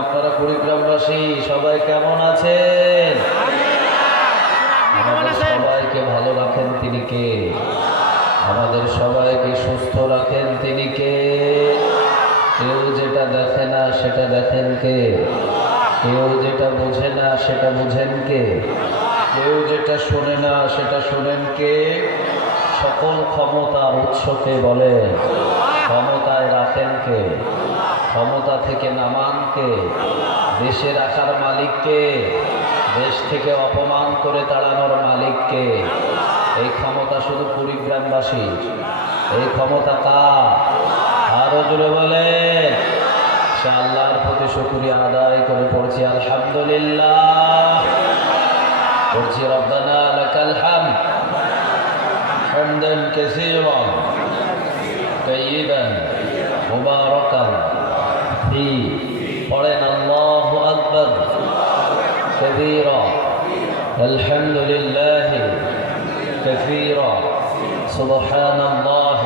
আপনারা কুড়িগ্রামবাসী সবাই কেমন আছেন? আমাদের সবাইকে ভালো রাখেন তিনি কে? আমাদের সবাইকে সুস্থ রাখেন তিনি কে? কেউ যেটা দেখে না সেটা দেখেন কে? কেউ যেটা বোঝে না সেটা বুঝেন কে? কেউ যেটা শোনে না সেটা শোনেন কে? সকল ক্ষমতার উৎসকে বলে ক্ষমতায় রাখেন কে? ক্ষমতা থেকে নামান কে? দেশে রাখার মালিককে, দেশ থেকে অপমান করে তাড়ানোর মালিককে। এই ক্ষমতা শুধু কুড়িগ্রামবাসী, এই ক্ষমতা কার? আরো জোরে বলে। সে আল্লাহর প্রতি শুকরিয়া আদায় করে পড়ছি আলহামদুলিল্লাহ, পড়ছি রব্বানা লাকাল হামদ হামদান কাসীরান তাইয়িবান মুবারাকান ফি। পড়েন আল্লাহু আকবার কাবীরা আলহামদুলিল্লাহ কাসীরা সুবহানাল্লাহ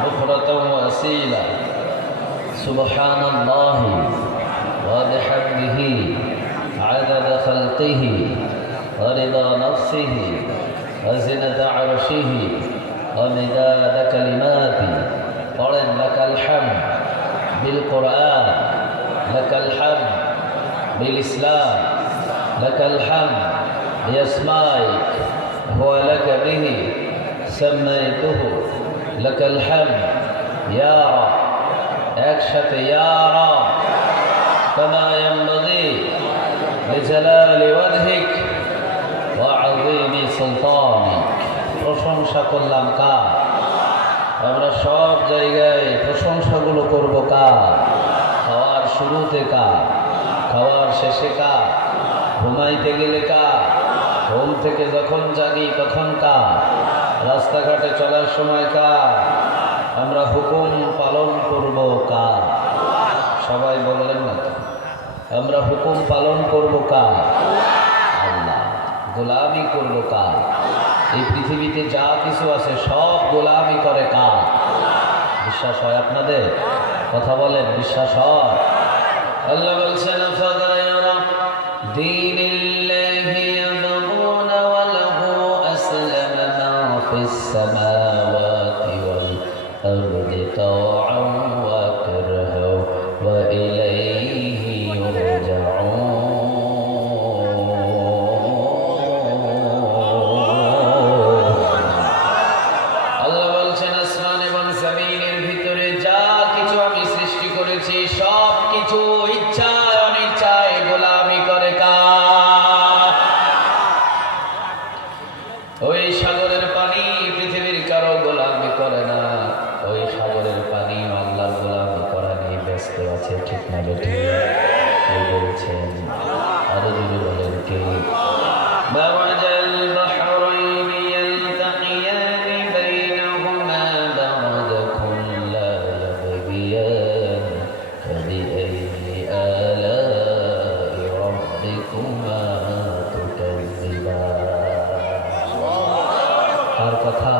বুকরাতাও ওয়া আসীলা সুবহানাল্লাহ ওয়া বিহামদিহি আদাদা খালকিহি ওয়া রিদা নাফসিহি ওয়া জিনাতা আরশিহি ওয়া মিদাদা কালিমাতি। পড়েন লাকাল হামদ বিল কোরআন, লাকাল হামদ বিল ইসলাম, লাকাল হামদ বিআসমাইক ওয়া লাকা বিহি সামাইতুহু, লাকাল হামদ ইয়া রাব। একসাথে ইয়া রাব কামা ইয়ানবাগি লিজালালি ওয়াজহিক ওয়া আযীমি সুলতানিক। প্রশংসা করলাম কার? আমরা সব জায়গায় প্রশংসাগুলো করব কার? খাওয়ার শুরুতে কার? খাওয়ার শেষে কার? ঘুমাইতে গেলে কার? ঘুম থেকে যখন জাগি তখন কার? রাস্তাঘাটে চলার সময় কার? আমরা হুকুম পালন করব কার? সবাই বললেন না? আমরা হুকুম পালন করব কার? আল্লাহ। গোলামি করব কার? এই পৃথিবীতে যা কিছু আছে সব গোলামি করে কার? বিশ্বাস হয় আপনাদের? কথা বলেন, বিশ্বাস হয়? আল্লাহ বলছেন ফাগায়রা দীনিল্লাহি ইয়াবগুনা ওয়া লাহু আসলামা মা ফিস সামাওয়াতি ওয়াল আরদি তাওআন ওয়া কারহা ওয়া ইলাইহি ইউরজাউন। সব কিছু ইচ্ছায় অনিচ্ছায় গোলামি করে কার? ওই সাগরের পানি পৃথিবীর কারো গোলামি করে না, ওই সাগরের পানি আল্লাহর গোলামি করা নিয়ে ব্যস্ত আছে। ঠিক না বেঠিক? কে বলছেন? আরো জোরে বলেন কে? মারাজাল বাহরাইন ইয়ালতাকিয়ান বাইনাহুমা বারাযাকুন লা ইয়াবগিয়ান فبأي آلاء ربكما تكذبان। কার কথা?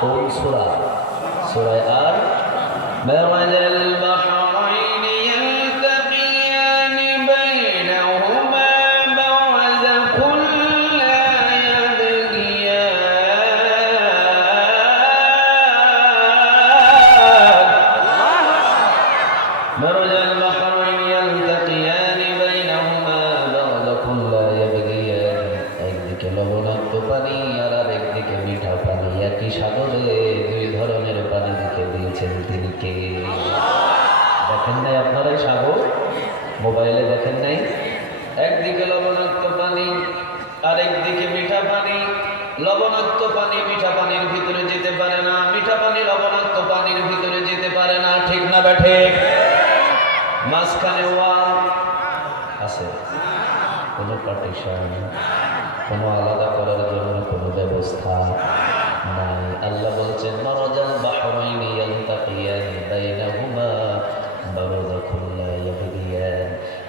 কোন সূরা? সূরা আর। মারাজাল বাহরাইন ইয়ালতাকিয়ান বাইনাহুমা বারাযাকুন লা ইয়াবগিয়ান مرج البحرين يلتقيان بينهما برزخ لا يبغيان। একদিকে লবণাক্ত পানি আর আরেকদিকে মিঠা পানি, একই সাগরে দুই ধরনের পানি রেখে দিয়েছেন তিনি কে? দেখেন নাই আপনারা এই সাগর? মোবাইলে দেখেন নাই? একদিকে লবণাক্ত পানি আরেকদিকে মিঠা পানি। লবণাক্ত পানি মিঠা পানির ভিতরে যেতে পারে না, মিঠা পানি লবণাক্ত পানির ভিতরে যেতে পারে না। ঠিক না বেঠিক? মাঝখানে ওয়াল আছে, কোনো পার্টিশন, কোনো আলাদা করার জন্য কোনো ব্যবস্থা নাই। আল্লাহ বলছেন মারাজাল বাহরাইন ইয়ালতাকিয়ান বাইনাহুমা বারাযাকুন লা ইয়াবগিয়ান।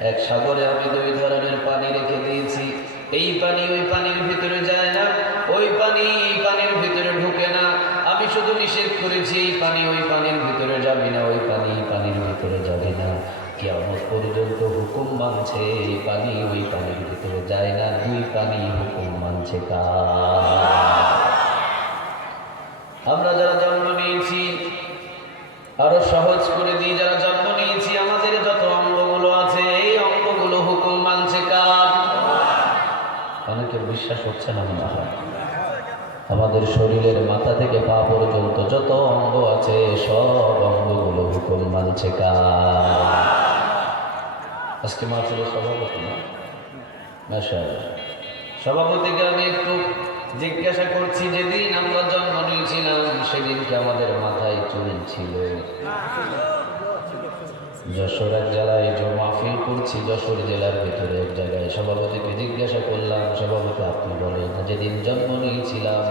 এক সাগরে আমি দুই ধরনের পানি রেখে দিয়েছি, এই পানি ওই পানির ভিতরে যায় না, ওই পানি পানির ভিতরে ঢুকে না। আমি শুধু নিষেধ করেছি এই পানি ওই পানির ভিতরে যাবে না, ওই পানি পানির ভিতরে যাবে না। কিয়ামত পর্যন্ত হুকুম মানছে এই পানি ওই পানির ভিতরে যায় না, দুই পানি হুকুম মানছে কার? আমরা যারা জন্ম নিয়েছি, আরো সহজ করে দিই, যারা জন্ম নিয়েছি আমাদের যত অঙ্গগুলো আছে এই অঙ্গগুলো হুকুম মানছে কার? অনেকের বিশ্বাস হচ্ছে না মনে হয়। আমাদের শরীরের মাথা থেকে পা পর্যন্ত যত অঙ্গ আছে সব অঙ্গগুলো হুকুম মানছে কার? আজকে মাহফিলের সভাপতি না, মাশাআল্লাহ, সভাপতিকে আমি একটু জিজ্ঞাসা করছি, যেদিন আমরা জন্ম নিয়েছিলাম সেদিনকে আমাদের মাথায় চুল ছিল? যশোর এক জেলায় মাহফিল করছি, যশোর জেলার ভেতরে এক জায়গায় সভাপতিকে জিজ্ঞাসা করলাম, সভাপতি আপনি বলেন যেদিন জন্ম নিয়েছিলাম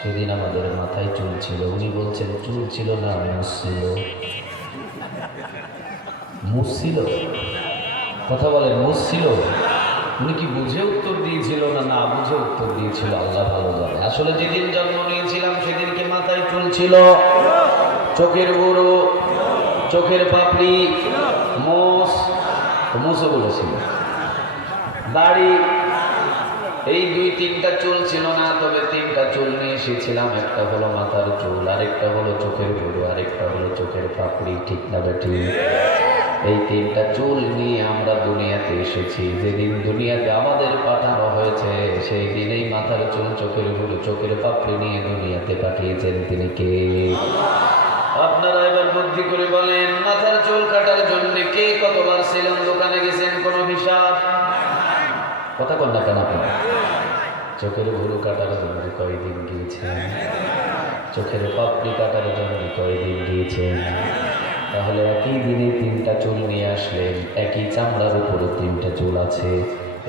সেদিন আমাদের মাথায় চুল ছিল? উনি বলছেন চুল ছিল না, মুছ ছিল। মুছ ছিল? কথা বলেন, মুছ ছিল? উনি কি বুঝে উত্তর দিয়েছিল না না বুঝে উত্তর দিয়েছিল আল্লাহ ভালো জানে। আসলে যেদিন জন্ম নিয়েছিলাম সেদিনকে মাথায় চুল ছিল, চোখের বুড়ো, চোখের পাপড়ি, মোষও বলেছিল, দাড়ি, এই দুই তিনটা চুল ছিল না, তবে তিনটা চুল নিয়ে এসেছিলাম। একটা হলো মাথার চুল, আরেকটা হলো চোখের বুড়ো, আরেকটা হলো চোখের পাপড়ি। ঠিক না বেটি? এই তিনটা চুল নিয়ে আমরা দুনিয়াতে এসেছি। যেদিন দুনিয়াতে আমাদের পাঠানো হয়েছে সেই দিনেই মাথার চুল, চোখের বুড়ো, চোখের পাপড়ি নিয়ে দুনিয়াতে পাঠিয়েছেন তিনি কে? আপনারা এবার বুদ্ধি করে বলেন, মাথার চুল কাটার জন্য কে কতবার সেলুন দোকানে গেছেন? কোনো হিসাব? কথা বল না কেন আপনারা? চোখের ভুরু কাটার জন্য কয়দিন গিয়েছেন? চোখের পাপড়ি কাটার জন্য কয়দিন গিয়েছেন? তাহলে একই দিনে তিনটা চুল নিয়ে আসলেন, একই চামড়ার উপরে তিনটা চুল আছে।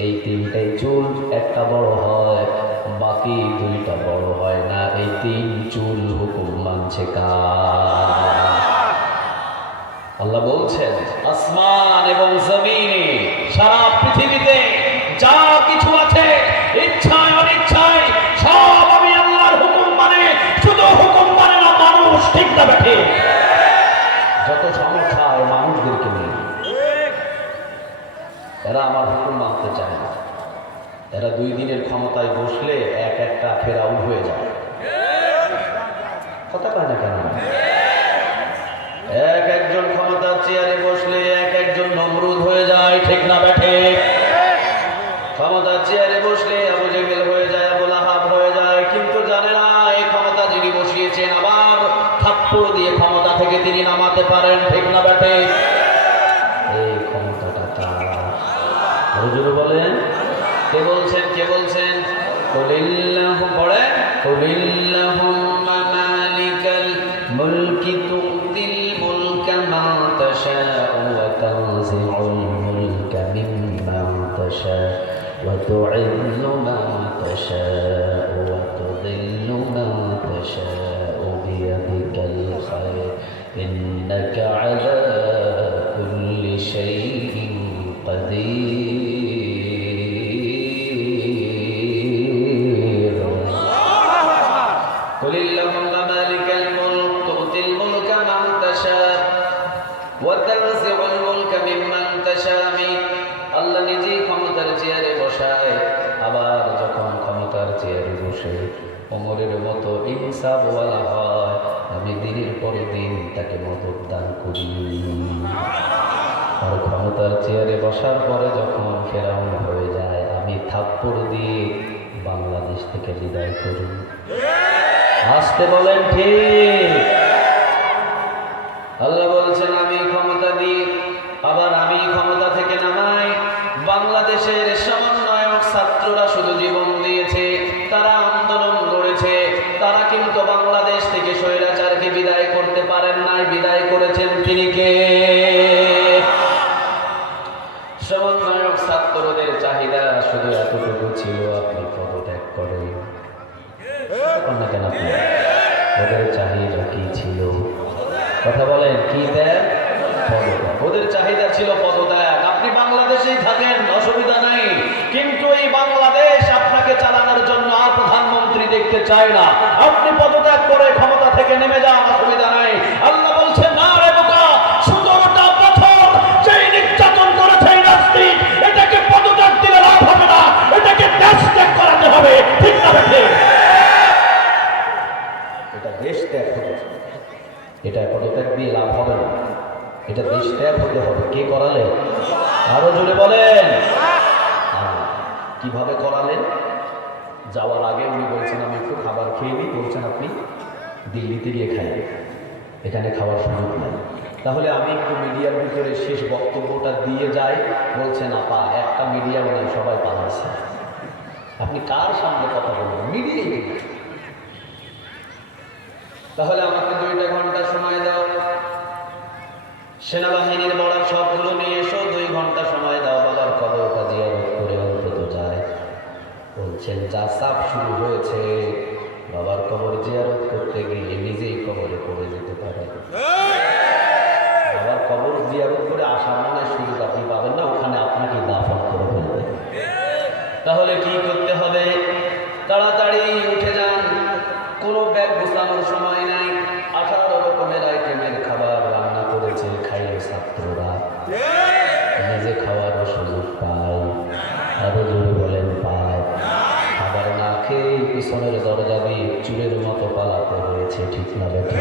এই তিনটাই চুল একটা বড় হয়, বাকি দুইটা বড় হয় না। এই তিন চুল হুকুম মানছে কার? আল্লাহ বলছেন আসমান এবং জমিনে, সারা পৃথিবীতে যা কিছু আছে ইচ্ছায় অনিচ্ছায় সব আমি আল্লাহর হুকুম মানে। শুধু হুকুম মানে না মানুষ। ঠিক না বেঠে? যত সমস্যা হয় মানুষদেরকে নিয়ে, এরা আমার হুকুম মানতে চায় না। এরা 2 দিনের ক্ষমতায় বসলে এক একটা ফেরাউন হয়ে যায়। কথা কয় না কেন? এক একজন ক্ষমতার চেয়ারে বসলে এক একজন নমরুদ হয়ে যায়। ঠিক না বেঠে? ক্ষমতার চেয়ারে বসলে আবু জেহেল হয়ে যায়, আবু লাহাব হয়ে যায়, কিন্তু জানে না এই ক্ষমতা যিনি বসিয়েছেন আবার থাপ্পড় দিয়ে ক্ষমতা থেকে তিনি নামাতে পারেন। ঠিক না বেঠে? এই ক্ষমতাটা কার? আরো জোরে বলেন, কে বলছেন? কে বলছেন? কুলিল্লাহু পড়ে, কুলিল্লাহুম্মা মালিকাল মুলকি তুতিল মুলকা মান তাশাউ ওয়া তানজিউল মুলকা মিম্মান তাশাউ ওয়া তু'ইজ্জু মান তাশাউ ওয়া তুযিল্লু মান তাশাউ বিয়াদিকাল খায়র ইন্নাকা আলা কুল্লি শাইইন কাদির। কুলিল্লাহুম্মা মালিকাল মুলক তুতিল মুলকা মান তাশাউ ওয়া তানজিউল মুলকা মিম্মান তাশাউ। আল্লাহ নিজেই ক্ষমতার চেয়ারে বসায়, আবার যখন ক্ষমতার চেয়ারে বসে ওমরের মতো ইনসাফওয়ালা হয়, আমি দিনের পর দিন তাকে মদত দান করি। আর ক্ষমতার চেয়ারে বসার পরে যখন ফেরাউন হয়ে যায়, আমি থাপ্পড় দিয়ে বাংলাদেশ থেকে বিদায় করি। আসতে বলেন ঠিক? আল্লাহ বলছেন আমি ক্ষমতা দিই, আবার আমি ক্ষমতা থেকে নামাই। বাংলাদেশের সমন্বয়ক ছাত্ররা শুধু জীবন দিয়েছে, তারা আন্দোলন করেছে, তারা কিন্তু বাংলাদেশ থেকে স্বৈরাচারকে বিদায় করতে পারেন নাই। বিদায় করেছেন তিনি কে? সমন্বয়ক ছাত্রদের চাহিদা শুধু এতটুকু ছিল, আপনি পদত্যাগ করেন না কেন? আপনি ওদের চাহিদা কি ছিল? কথা বলেন, কি দেন? পদত্যাগ। ওদের চাহিদা ছিল পদত্যাগ। আপনি বাংলাদেশেই থাকেন, অসুবিধা নাই, কিন্তু এই বাংলাদেশ আপনাকে চালানোর জন্য আর প্রধানমন্ত্রী দেখতে চায় না। আপনি পদত্যাগ করে ক্ষমতা থেকে নেমে যান, অসুবিধা নাই। আল্লাহ বলছেন না রে বোকা, 17টা বছর যেই করাইতে হবে। কে করালেন? আরো জোরে বলেন। কিভাবে করালেন? যাওয়ার আগে উনি বলছেন আমি একটু খাবার খেয়ে নিই। বলছেন আপনি দিল্লিতে গিয়ে খাইবেন, এখানে খাওয়ার সুযোগ নাই। তাহলে আমি একটু মিডিয়ার ভিতরে শেষ বক্তব্যটা দিয়ে যাই। বলছেন আপা একটা মিডিয়াও নাই, সবাই পালাচ্ছে। আপনি কার সামনে কথা বলবেন? মিডিয়াই নেই। তাহলে আমাকে 2টা ঘন্টা সময় দাও, সেনাবাহিনীর বর্ডার সবগুলো নিয়ে এসো, 2 ঘন্টা সময় দাও, বাবার কবরটা জিয়ারত করে অন্তত যায়। বলছেন যা চাপ শুরু হয়েছে, বাবার কবর জিয়ারত করতে গিয়ে নিজেই কবরে পড়ে যেতে পারে। বাবার কবর জিয়ারত করে আসার মনে সুযোগ আপনি পাবেন না, ওখানে আপনাকে দাফন করে ফেলবে। তাহলে কি করতে হবে? তাড়াতাড়ি উঠে যান, কোনো ব্যাগ গোছানোর সময় নাই। 18 রকমের আইটেমের খাবার রান্না করেছে, খাইলে ছাত্ররা, নিজে খাওয়ারও সুযোগ পায়। আরো জোরে বলেন পায়। খাবার না খেয়ে পিছনের দরজা দিয়ে চুলের মতো পালাতে হয়েছে, ঠিক না বেঠিক?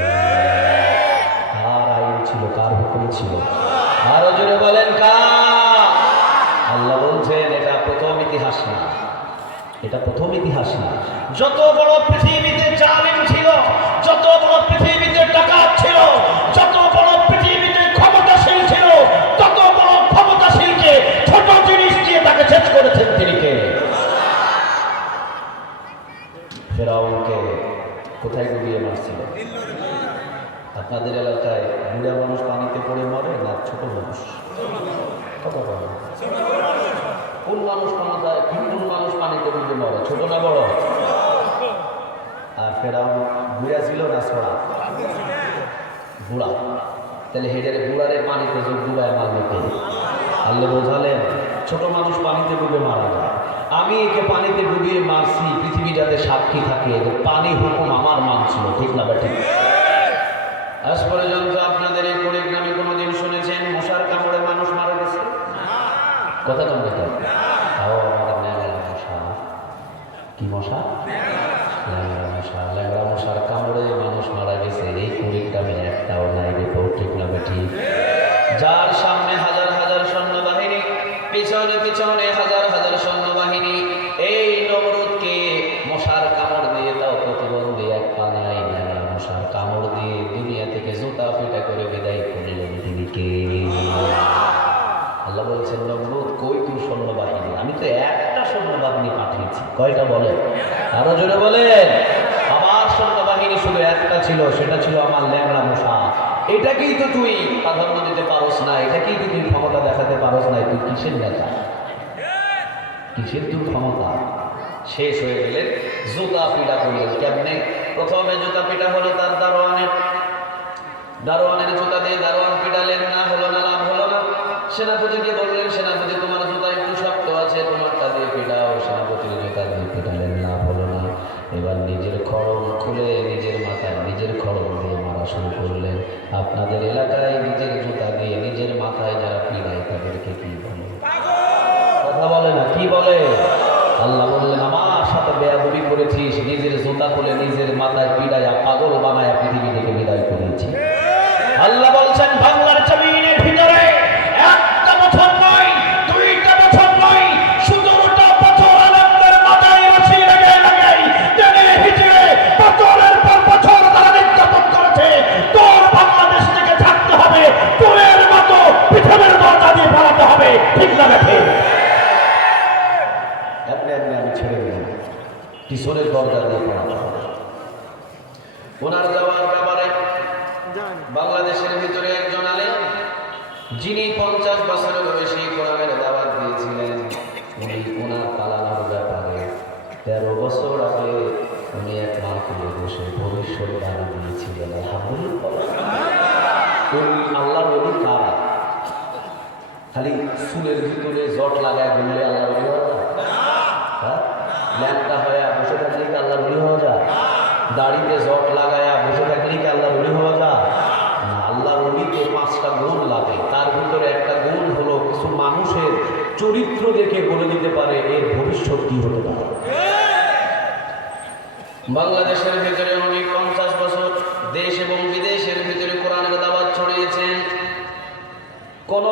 কার আইন ছিল, কার হুকুম ছিল? আরো জোরে বলেন কার? আল্লাহ বলছেন এটা প্রথম ইতিহাস না, এটা প্রথম ইতিহাস না। যত বড় পৃথিবীতে জালিম ছিল, যত বড় পৃথিবীতে ডাকাত ছিল, যত বড় পৃথিবীতে ক্ষমতাশীল ছিল, তত বড় ক্ষমতাশীলকে ছোট জিনিস দিয়ে তাকে শেষ করেছেন তিনি কে? ফেরাউনকে কোথায় ডুবিয়ে মারছিল? আপনাদের এলাকায় বুড়া মানুষ পানিতে পড়ে মরে না ছোট মানুষ? কথা বলে কোন মানুষ ক্ষমতায়, কোন মানুষ পানিতে ডুবে মরে? ছোট না বড়? আর ফেরাউন বুড়া ছিল না ছোড়া? বুড়া। তাহলে হেডারে বুড়ারে পানিতে যোগ ডুবায় মারবে কে? আল্লাহ বোঝালেন ছোট মানুষ পানিতে ডুবে মারা যায়, আমি একে পানিতে ডুবিয়ে মারছি পৃথিবী যাতে সাক্ষী থাকে যে পানি হুকুম আমার মানছিল, ঠিক না বেঠিক? আজ পর্যন্ত আপনাদের এই কুড়িগ্রামে কোনোদিন শুনেছেন মশার কামড়ে মানুষ মারা গেছে? কথা কম কথা। আমাদের ন্যাংরা মশা। কি মশা? ল্যাংড়া মশা। ল্যাংড়া মশার কামড়ে মানুষ মারা গেছে এই কুড়িগ্রামে একটাও নাই রিপোর্ট, ঠিক না বেঠিক? যার সামনে হাজার হাজার সৈন্যবাহিনী, পিছনে পিছনে হাজার হাজার সৈন্যবাহিনী, এই নমরুদকে মশার কামড় দিয়ে, তাও প্রতিবন্ধী এক পা নাই, মশার কামড় দিয়ে দুনিয়া থেকে জুতা পিটা করে বিদায় করলেন তিনি কে? আল্লাহ বলছেন নমরুদ কই তুই সৈন্যবাহিনী? আমি তো একটা সৈন্যবাহিনী পাঠিয়েছি। কয়টা বলে? আরো জোরে বলেন। আমার সৈন্যবাহিনী শুধু একটা ছিল, সেটা ছিল আমার ল্যাংড়া মশা। এটাকেই তো তুই প্রাধান্য দিতে পারস না, এটাকেই তো তুই ক্ষমতা দেখাতে পারস না। তুই কিসের নেতা? কিসের তুই ক্ষমতা? শেষ হয়ে গেলেন, জুতা পিটা করলেন। কেমনে? প্রথমে জুতা পিটা হলো তার দারোয়ানের জুতা দিয়ে দারোয়ান পিটালেন, না হলো না, লাভ হলো না। সেনাপতিকে বললেন সেনাপতি তোমার জুতা একটু শক্ত আছে, তোমারটা দিয়ে পিটাও। সেনাপতির জুতা দিয়ে পিটালেন, লাভ হলো না। এবার নিজের খড়ম খুলে নিজের মাথায় নিজের খড়ম দিয়ে মারা শুরু করলেন। আপনাদের এলাকায় নিজের জুতা দিয়ে নিজের মাথায় যারা পিড়ায় তাদেরকে কি বলে? কথা বলে না, কি বলে? আল্লাহ বললেন আমার সাথে বেয়াদবি করেছিস, নিজের জুতা খুলে নিজের মাথায় পিড়াইয়া পাগল বানায়া পৃথিবী থেকে বিদায় করেছি। আল্লাহ বলছেন বাংলার জমিনের ভিতরে একটা বছর নয়, 2টা বছর নয়, 17টা বছর আনন্দের মাথায় রশি লাগাই লাগাই টেনে হিচড়ে বছরের পর বছর তারা নির্যাতন করেছে। তোর বাংলাদেশ থেকে থাকতে হবে, তোর মতো পৃথিবীর দরজা দিয়ে পালাতে হবে, ঠিক না বেঠে? আমি ছেড়ে দিলাম, পিছনের দরজা দিয়ে পালাতে হবে। ওনার যাওয়ার ব্যাপারে বাংলাদেশের ভিতরে একজন আলেম, যিনি 50 বছরের বেশি কোরআনের দাওয়াত দিয়েছিলেন, উনি ওনার পালানোর ব্যাপারে 13 বছর আগে উনি এক মাহফিলে বসে ভবিষ্যৎবাণী দিয়েছিলেন। আল্লাহর ওলি কারা? খালি চুলের ভিতরে জট লাগায় ঘুরলে আল্লাহর ওলি হওয়া যায়? ল্যাংটা হয়ে বসে থাকলে কি আল্লাহর ওলি হওয়া যায়? দাড়িতে জট লাগায়া বসে থাকলে কি আল্লাহর ওলি হওয়া যায়? আল্লাহর ওলিতে 5টা গুণ লাগে। তার ভিতরে একটা গুণ হলো কিছু মানুষের চরিত্র দেখে বলে দিতে পারে এর ভবিষ্যৎ কি হতে পারে। বাংলাদেশের ভিতরে উনি 50 বছর দেশ এবং বিদেশের ভিতরে কোরআনের দাওয়াত ছড়িয়েছেন। কোন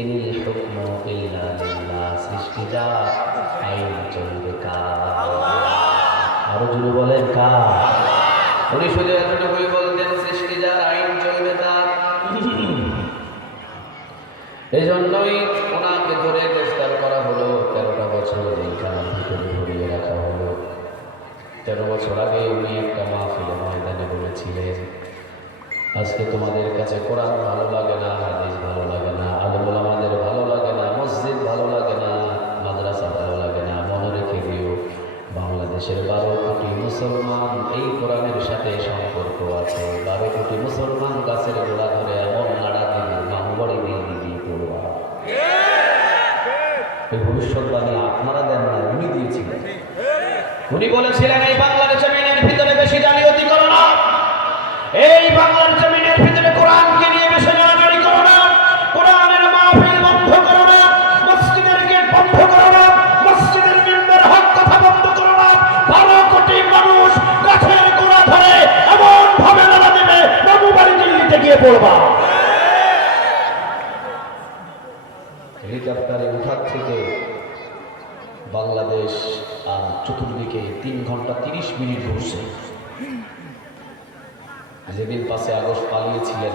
ইনিল হুকমু ইল্লা লিল্লাহ, সৃষ্টি যার আইন চলবে কার। আরো জুড়ে বলেন কার। উনি শুধু এতটুকুই বলতেন, সৃষ্টি যার আইন চলবে তার। এই জন্যই ওনাকে ধরে গ্রেফতার করা হলো, 13টা বছর জেলখানার ভিতরে ধরিয়ে রাখা হলো। 13 বছর আগে উনি একটা মাহফিলে ময়দানে বলেছিলেন, আজকে তোমাদের কাছে কোরআন ভালো লাগে না, হাদিস ভালো লাগে না, আলেম ওলামাদের ভালো লাগে না, মসজিদ ভালো লাগে না, মাদ্রাসা ভালো লাগে না, মনে রেখে দিও বাংলাদেশের 12 কোটি মুসলমান এই কোরআনের সাথে সম্পর্ক আছে। 12 কোটি মুসলমান গাছের গোড়া ধরে এমন নাড়া দিবে, মামুবাড়ি দিয়ে দিয়ে পড়বা। এই ভবিষ্যৎবাণী আপনারা দেন না, উনি দিয়েছিলেন। উনি বলেছিলেন, এই বাংলার জমিনের ভিতরে বেশি জালিয়াতি করো না, এই বাংলার জমিনের ভিতরে কোরআনকে নিয়ে বেশি নাড়ানাড়ি করো না, কোরআনের মাহফিল বন্ধ করো না, মসজিদের গেট বন্ধ করো না, মসজিদের মেম্বার হক কথা বন্ধ করো না। 12 কোটি মানুষ গাছের গোড়া ধরে এমন ভাবে নাড়া দেবে, বাবু বাড়ি দিল্লিতে গিয়ে পড়বা। হেলিকপ্টারে উঠার থেকে বাংলাদেশ আর চতুর্দিকে 3 ঘন্টা 30 মিনিট ঘুরছে। যেদিন 5 আগস্ট পালিয়েছিলেন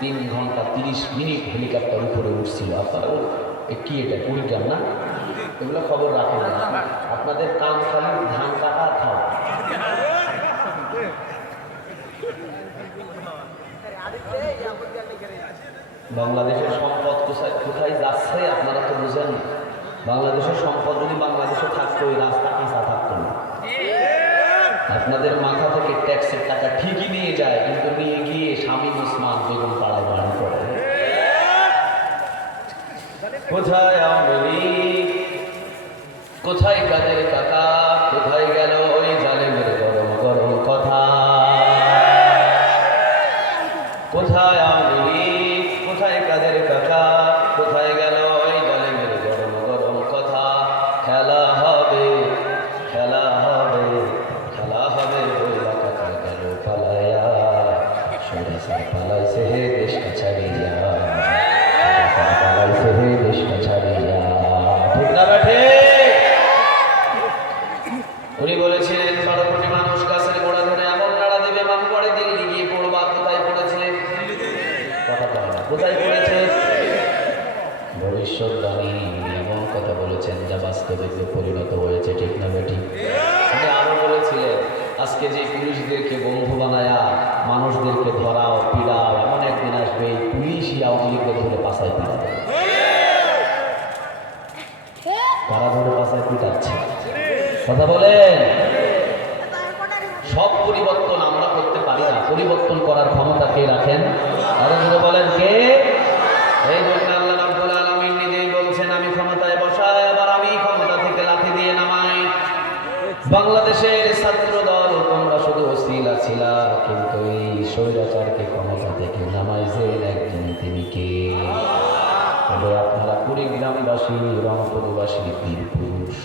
3 ঘন্টা 30 মিনিট হেলিকপ্টার উপরে উঠছিল। আপনারা কি এটা কুড়িগ্রাম না? এগুলো খবর রাখেন না, আপনাদের কাম খালি ধান কাটা খাও। বাংলাদেশের সম্পদ কোথায় যাচ্ছে আপনারা তো বুঝেন না। বাংলাদেশের সম্পদ যদি বাংলাদেশে থাকতো, ওই রাস্তা কাঁচা থাকতো না। আপনাদের মাথা থেকে ট্যাক্সের টাকা ঠিকই নিয়ে যায়, কিন্তু নিয়ে গিয়ে স্বামী ওসমান বেগম পাড়ায় বাড়ি করে। কোথায় আওয়ামী লীগ, কোথায় কাদের কাকা, কোথায় গেল ওই জালেমের গরম গরম কথা? কোথায় আওয়ামী লীগ, কোথায় কাদের কাকা, কোথায় গেল ওই জালেমের গরম গরম কথা? খেলা হবে, খেলা হবে, খেলা হবে, ওই কাকা গেল পালায়া, সরাসর পালাইছে হে দেশটা ছাড়িয়া, সরাসর পালাইছে হে দেশটা ছাড়িয়া। ঠিক না বেঠে? উনি বলেছিলেন 12 কোটি মানুষ গাছের গোড়া ধরে এমন নাড়া দেবে, মামু বাড়ি দিল্লি গিয়ে পড়বা। কোথায় পড়েছিলেন? কথা বলে না, কোথায় পড়েছে? ভবিষ্যৎবাণী এমন কথা বলেছেন যা বাস্তবে পরিণত হয়েছে। ঠিক না বেঠিক? উনি আরো বলেছিলেন, আজকে যে পুলিশদেরকে বন্ধু বানায়া মানুষদেরকে ধরাও পিড়াও, এমন একদিন আসবে এই পুলিশই আওয়ামী লীগকে ধরে পাশায় পিড়াবে। কারা ধরে পাশায় পিটাচ্ছে? কথা বলেন। সব পরিবর্তন আমরা করতে পারি না, পরিবর্তন করার ক্ষমতা কে রাখেন? আরো জোরে বলেন কে? এই জন্য আল্লাহ রাব্বুল আলামিন নিজেই বলছেন, আমি ক্ষমতায় বসাই, আবার আমি ক্ষমতা থেকে লাথি দিয়ে নামাই। বাংলাদেশের ছাত্র দল তোমরা শুধু ওসিলা ছিলা, কিন্তু এই স্বৈরাচারকে ক্ষমতা থেকে নামাইছেন একজন, তিনি কে? তবে আপনারা কুড়িগ্রামবাসী, রংপুরবাসী বীর পুরুষ।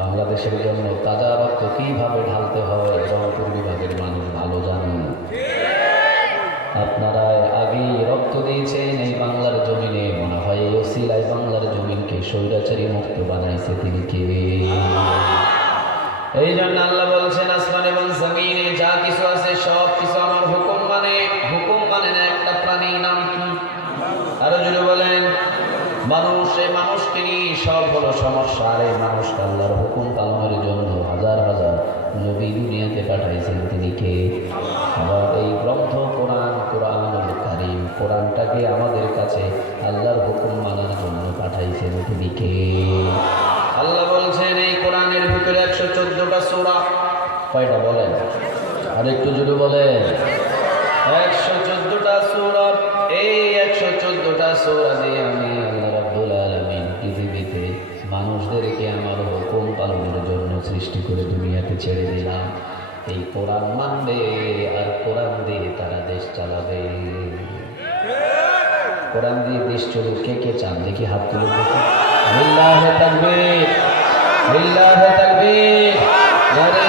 বাংলাদেশের জন্য তাজা রক্ত কিভাবে ঢালতে হয় রংপুর বিভাগের মানুষ ভালো জানেন। আপনারা আগে রক্ত দিয়েছেন এই বাংলার জমিনে, মনে হয় এই ওসিলায় বাংলার জমিনকে স্বৈরাচারী মুক্ত বানাইছে তিনি কে? এই জন্য আল্লাহ বলছেন, আসমান এবং জমিনে যা কিছু আছে সব কিছু আমার হুকুম মানে। হুকুম মানে না একটা প্রাণী, নাম কি? আরো জুড়ে বলেন। মানুষ, এই মানুষকে নিয়ে সব হলো সমস্যা। আর এই মানুষকে আল্লাহর হুকুম পালনের জন্য হাজার হাজার নবী দুনিয়াতে পাঠাইছেন, তিনি কে? আবার এই গ্রন্থ কোরআন, কোরআনুল কারীম, কোরআনটাকে আমাদের কাছে আল্লাহর হুকুম মানার জন্য পাঠাইছেন, তিনি কে? আল্লাহ বলছেন এই কোরআনের ভিতরে 114টা সূরা। কয়টা বলেন? আর একটু জোরে বলেন। 114টা সূরা। এই 114টা সূরা দিয়ে আমি আল্লাহ রাব্বুল আলামিন পৃথিবীতে মানুষদেরকে আমার হুকুম পালনের জন্য সৃষ্টি করে দুনিয়াতে ছেড়ে দিলাম। এই কোরআন মানবে আর কোরআন দিয়ে তারা দেশ চালাবে। কোরআন দিয়ে দেশ চলুক কে কে চান? দেখি হাত তুলে দেখি। লিল্লাহি তাকবীর, লিল্লাহি তাকবীর, নারে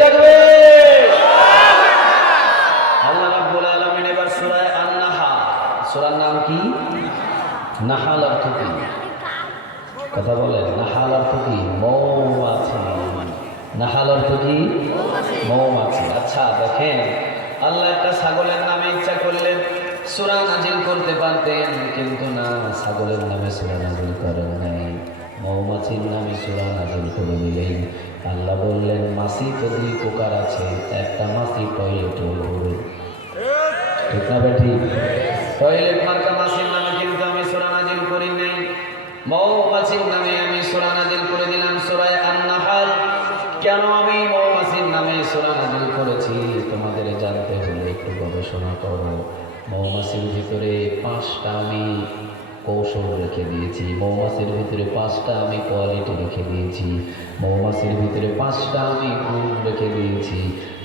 তাকবীর। নাহাল অর্থ কি? মৌমাছি। আচ্ছা দেখেন, আল্লাহ একটা ছাগলের নামে ইচ্ছা করলেন সূরা নাজিল করতে পারতেন, কিন্তু না, ছাগলের নামে সূরা নাজিল করেন নাই, মৌমাছির নামে সূরা নাজিল করে দিলেন। আল্লাহ বললেন মাছি তো দুই প্রকার আছে, একটা মাছি টয়লেটে ঘুরে, ঠিক না বেঠি? টয়লেট মার্কা মাছির নামে কিন্তু আমি সূরা নাজিল করি নাই, মৌমাছির নামে আমি সূরা নাজিল করে দিলাম সূরা আন-নাহল। কেন আমি মৌমাছির নামে সূরা নাজিল করেছি তোমাদের জানতে হলে একটু গবেষণা করো। মৌমাছির ভিতরে 5টা আমি কৌশল রেখে দিয়েছি, মৌমাছির ভিতরে 5টা আমি কোয়ালিটি রেখে দিয়েছি, মৌমাছির ভিতরে 5টা আমি গুণ রেখে দিয়েছি।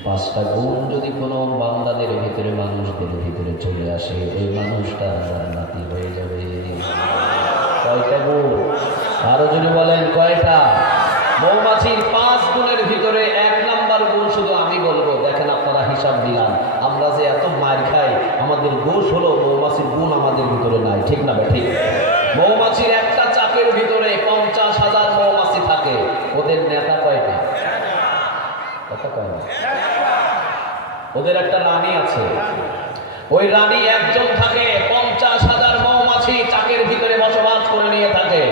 5টা গুণ যদি কোনো বান্দাদের ভিতরে, মানুষদের ভিতরে চলে আসে, ওই মানুষটা জান্নাতি হয়ে যাবে। কয়টা গুণ? আরো যদি বলেন কয়টা? মৌমাছির 5 গুণের ভিতরে 1 নাম্বার গুণ শুধু আমি বলবো। দেখেন আপনারা হিসাব দিলাম, আমরা যে এত মার খাই, আমাদের দোষ হলো মৌমাছির গুণ আমাদের ভিতরে নাই, ঠিক না ঠিক? মৌমাছির একটা চাকের ভিতরে 50,000 মৌমাছি থাকে, ওদের নেতা কয়টা? কথা কয় না? ওদের একটা রানী আছে, ওই রানী একজন থাকে, 50,000 মৌমাছি চাকের ভিতরে বসবাস করে নিয়ে থাকে।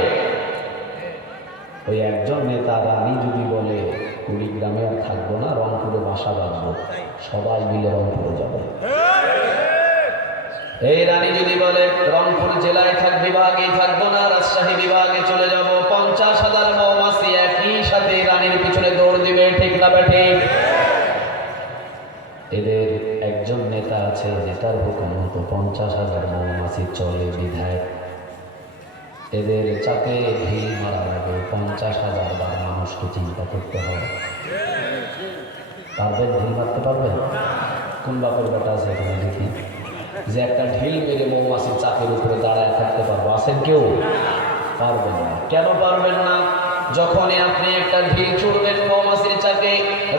ওই একজন নেতা রানী যদি বলে কুড়িগ্রামে আর থাকবো না, রংপুরে বাসা বাঁধবো, সবাই মিলে রংপুরে যাবে। এই রানী যদি বলে রংপুর জেলায় বিভাগে থাকবো না, রাজশাহী বিভাগে চলে যাব, 50,000 মৌমাছি একই সাথে রানীর পিছনে দৌড় দিবে, ঠিক না ঠিক? এদের একজন নেতা আছে যেটার হুকুম মতো 50,000 মৌমাছি চলে, বিধায় এদের চাপে ঢিল মারা লাগে 50,000 বার মানুষকে চিন্তা করতে হয়। পারবেন ঢিল মারতে পারবেন? কোন বাপের বেটা আছে এখানে দেখি যে একটা ঢিল মেরে মৌমাছির চাপের উপরে দাঁড়ায় থাকতে পারবো? আছেন কেউ? পারবেন না। কেন পারবেন না? যখনই আপনি একটা ঢিল ছুড়বেন মৌমাছির চাপে,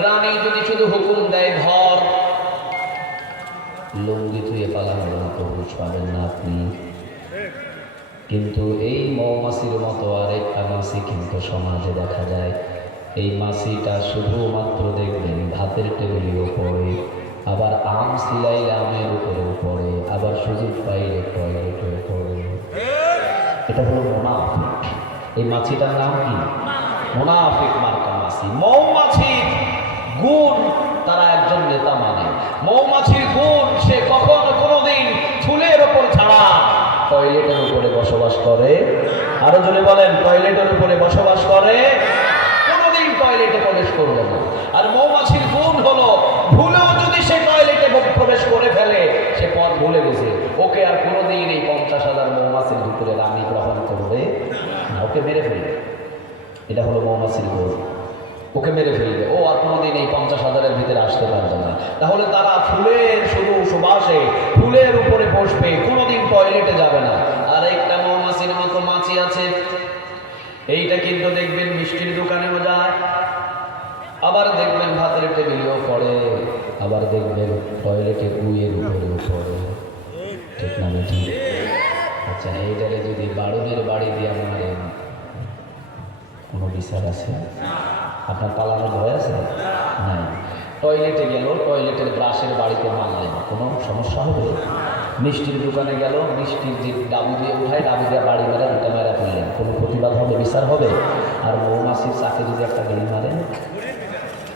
রানী যদি শুধু হুকুম দেয় ধর, লুঙ্গি ধুয়ে পালানোর মতো হুঁশ পাবেন না আপনি। কিন্তু এই মৌমাছির মতো আরেকটা মাছি কিন্তু সমাজে দেখা যায়। এই মাছিটা শুধুমাত্র দেখবেন ভাতের টেবিলেও পড়ে, আবার আম সিলাইলে আমের উপরেও পড়ে, আবার সুযোগ পাইলে টয়লেটেও পড়ে। এটা হলো মুনাফিক। এই মাছিটার নাম কি? মুনাফিক মার্কা মাছি। মৌমাছির গুণ তারা একজন নেতা মানে। মৌমাছির গুণ সে কখনো কোনোদিন ফুলের ওপর ছাড়া টয়লেটের উপরে বসবাস করে। আরো জনে বলেন, টয়লেটের উপরে বসবাস করে, কোনোদিন টয়লেটে প্রবেশ করবে না। আর মৌমাছির গুণ হলো ভুলেও যদি সে টয়লেটে প্রবেশ করে ফেলে, সে পথ ভুলে গেছে, ওকে আর কোনোদিন এই 50,000 মৌমাছির ভিতরে রানী গ্রহণ করবে না, ওকে মেরে ফেলবে। এটা হলো মৌমাছির গুণ, ওকে মেরে ফেলবে, ও আর কোনোদিন এই 50,000-এর ভিতরে আসতে পারবে না। তাহলে তারা ফুলের শুধু সুবাসে ফুলের উপরে বসবে, কোনোদিন টয়লেটে যাবে না। আর একটা মৌমাছির মতো মাছি আছে, এইটা কিন্তু দেখবেন মিষ্টির দোকানেও যায়, আবার দেখবেন ভাতের টেবিলেও পড়ে, আবার দেখবেন টয়লেটে গুইয়ের উপরেও পড়ে, ঠিক না ঠিক? আচ্ছা, এইটারে যদি বাড়ুনের বাড়ি দিয়ে মারেন, কোনো বিচার আছে? আপনার পালানোর ভয় আছে? নাই। টয়লেটে গেল, টয়লেটের ব্রাশের বাড়িতে মারলেন, কোনো সমস্যা হবে? মিষ্টির দোকানে গেল, মিষ্টির যে ডাবু দিয়ে উঠায়, ডাবু দিয়ে বাড়ি মেরা দুটা মেরা ফেললেন, কোনো প্রতিবাদ হবে? বিচার হবে? আর মৌমাছির চাকে যদি একটা ঢিল মারেন,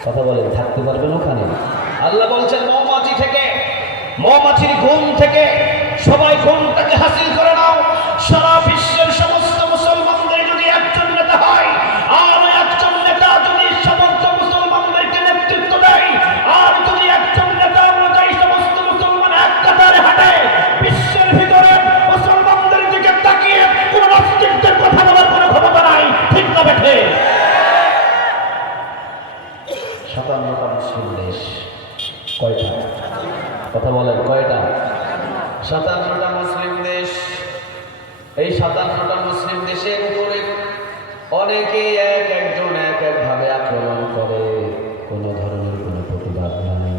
কথা বলেন, থাকতে পারবেন ওখানে? আল্লাহ বলছেন মৌমাছি থেকে, মৌমাছির ঘুম থেকে সবাই ঘুমটাকে হাসিল করে নাও। সারা বিশ্বের সমস্ত মুসলমানদের যদি একজন নেতা হয়, আর একজন নেতা যদি সমস্ত মুসলমানদেরকে নেতৃত্ব দেয়, আর যদি একজন নেতা অনুযায়ী সমস্ত মুসলমান এক কাতারে হাঁটে, বিশ্বের ভিতরে মুসলমানদের দিকে তাকিয়ে কোন নাস্তিকদের কথা বলার কোনো ক্ষমতা নাই, ঠিক না বেঠে? 57টা মুসলিম দেশ, কয়টা? কথা বলেন, কয়টা? 57টা মুসলিম দেশ। এই 57টা মুসলিম দেশের উপরে অনেকে একজন এক একভাবে আক্রমণ করে, কোনো ধরনের কোনো প্রতিবাদ নাই।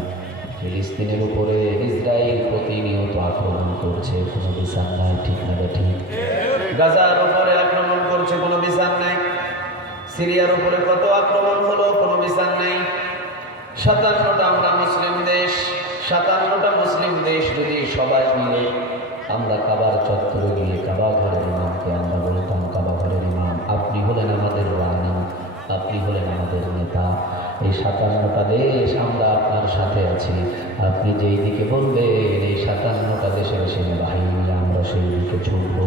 ফিলিস্তিনের উপরে ইসরায়েল প্রতিনিয়ত আক্রমণ করছে, কোনো বিচার নাই, ঠিক না ঠিক? গাজার উপরে আক্রমণ করছে, কোনো বিচার নাই। সিরিয়ার উপরে কত আক্রমণ হলো, কোনো বিচার নাই। 57টা আমরা মুসলিম দেশ, 57টা মুসলিম দেশ যদি সবাই মিলে আমরা কাবার চত্বরে গিয়ে কাবা ঘরের ইমামকে আমরা বলতাম, কাবা ঘরের ইমাম আপনি হলেন আমাদের রানী, আপনি হলেন আমাদের নেতা, এই 57টা দেশ আমরা আপনার সাথে আছি, আপনি যেই দিকে বলবেন এই 57টা দেশের সেনাবাহিনী আমরা সেই দিকে ছুটব।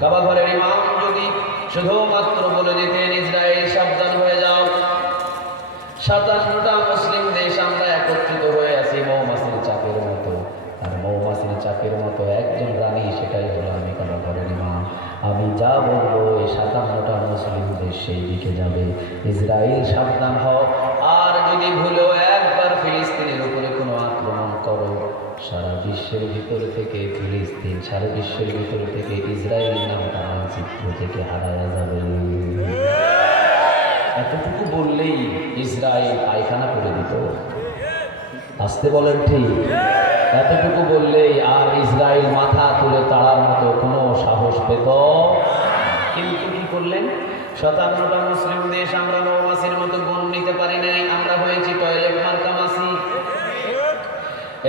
কাবা ঘরের ইমাম যদি শুধুমাত্র বলে দিতেন ইসরায়েল সাবধান হয়ে যাও, 57টা মুসলিম দেশ আমরা একত্রিত হয়ে আছি মৌমাছির চাপের মতো, আর মৌমাছির চাপের মতো একজন রানী, সেটাই হলো আমি কাবা ঘরের ইমাম। আমি যা বলবো এই 57টা মুসলিম দেশ সেই দিকে যাবে। ইসরায়েল সাবধান হও, আর যদি ভুলেও একবার ফিলিস্তিনের উপরে কোনো আক্রমণ করো, সারা বিশ্বের ভিতর থেকে ফিলিস্তিন, সারা বিশ্বের ভিতর থেকে ইসরায়েল নামটা মানচিত্র থেকে হারায়া যাবে। এতটুকু বললেই ইসরায়েল পায়খানা করে দিত। আসতে বলেন ঠিক? এতটুকু বললেই আর ইসরায়েল মাথা তুলে তাড়ার মতো কোনো সাহস পেত। কিন্তু কি করলেন? 57টা মুসলিম দেশ আমরা মৌমাছির মতো গুণ নিতে পারি নাই, আমরা হয়েছি টয়লেট মার্কা মাছি।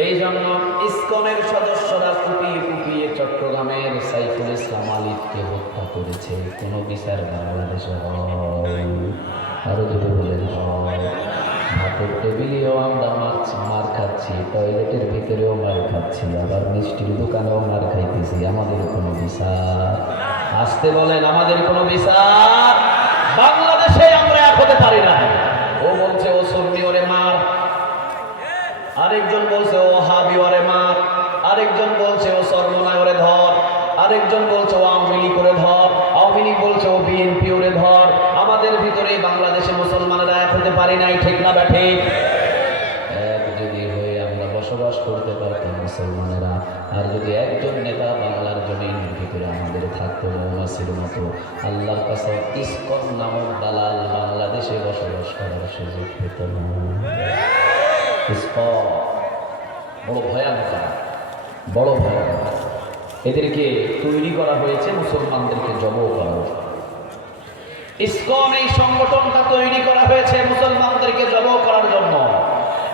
এই জন্য ইসকনের সদস্যরা কুপিয়ে কুপিয়ে চট্টগ্রামের সাইফুল ইসলাম আলিফকে হত্যা করেছে। কোনো বিচার বাংলাদেশে হয়? আরো যদি বলেন হয়। ভাতের টেবিলেও আমরা মার খাচ্ছি, টয়লেটের ভিতরেও মার খাচ্ছি, আবার মিষ্টির দোকানেও মার খাইতেছি। আমাদের কোনো বিচার? আসতে বলেন, আমাদের কোনো বিচার? বাংলাদেশে আমরা এক হতে পারি না। ও বলছে ও সুন্নি ওরে মার, আরেকজন বলছে ও হাবি ওরে মার, আরেকজন বলছে ও সর্বনায় ওরে ধর, আরেকজন বলছে ও আওয়ামী লীগ করে ধর, আওয়ামী লীগ বলছে ও বিএনপি ওরে ধর। আমাদের ভিতরে বাংলাদেশে মুসলমানেরা এক হতে পারি নাই, ঠিক না ব্যাঠে? এক যদি হয়ে আমরা বসবাস করতে পারতাম মুসলমানেরা, আর যদি একজন নেতা বাংলার জমিনের ভিতরে আমাদের থাকতো মৌমাছির মতো, আল্লাহর কাছে ইসকন নামক দালাল বাংলাদেশে বসবাস করার সুযোগ পেত না। বড় ভয়ানক, বড় ভয়ানক। এদেরকে তৈরি করা হয়েছে মুসলমানদেরকে জব করার। ইসকন এই সংগঠনটা তৈরি করা হয়েছে মুসলমানদেরকে জব করার জন্য।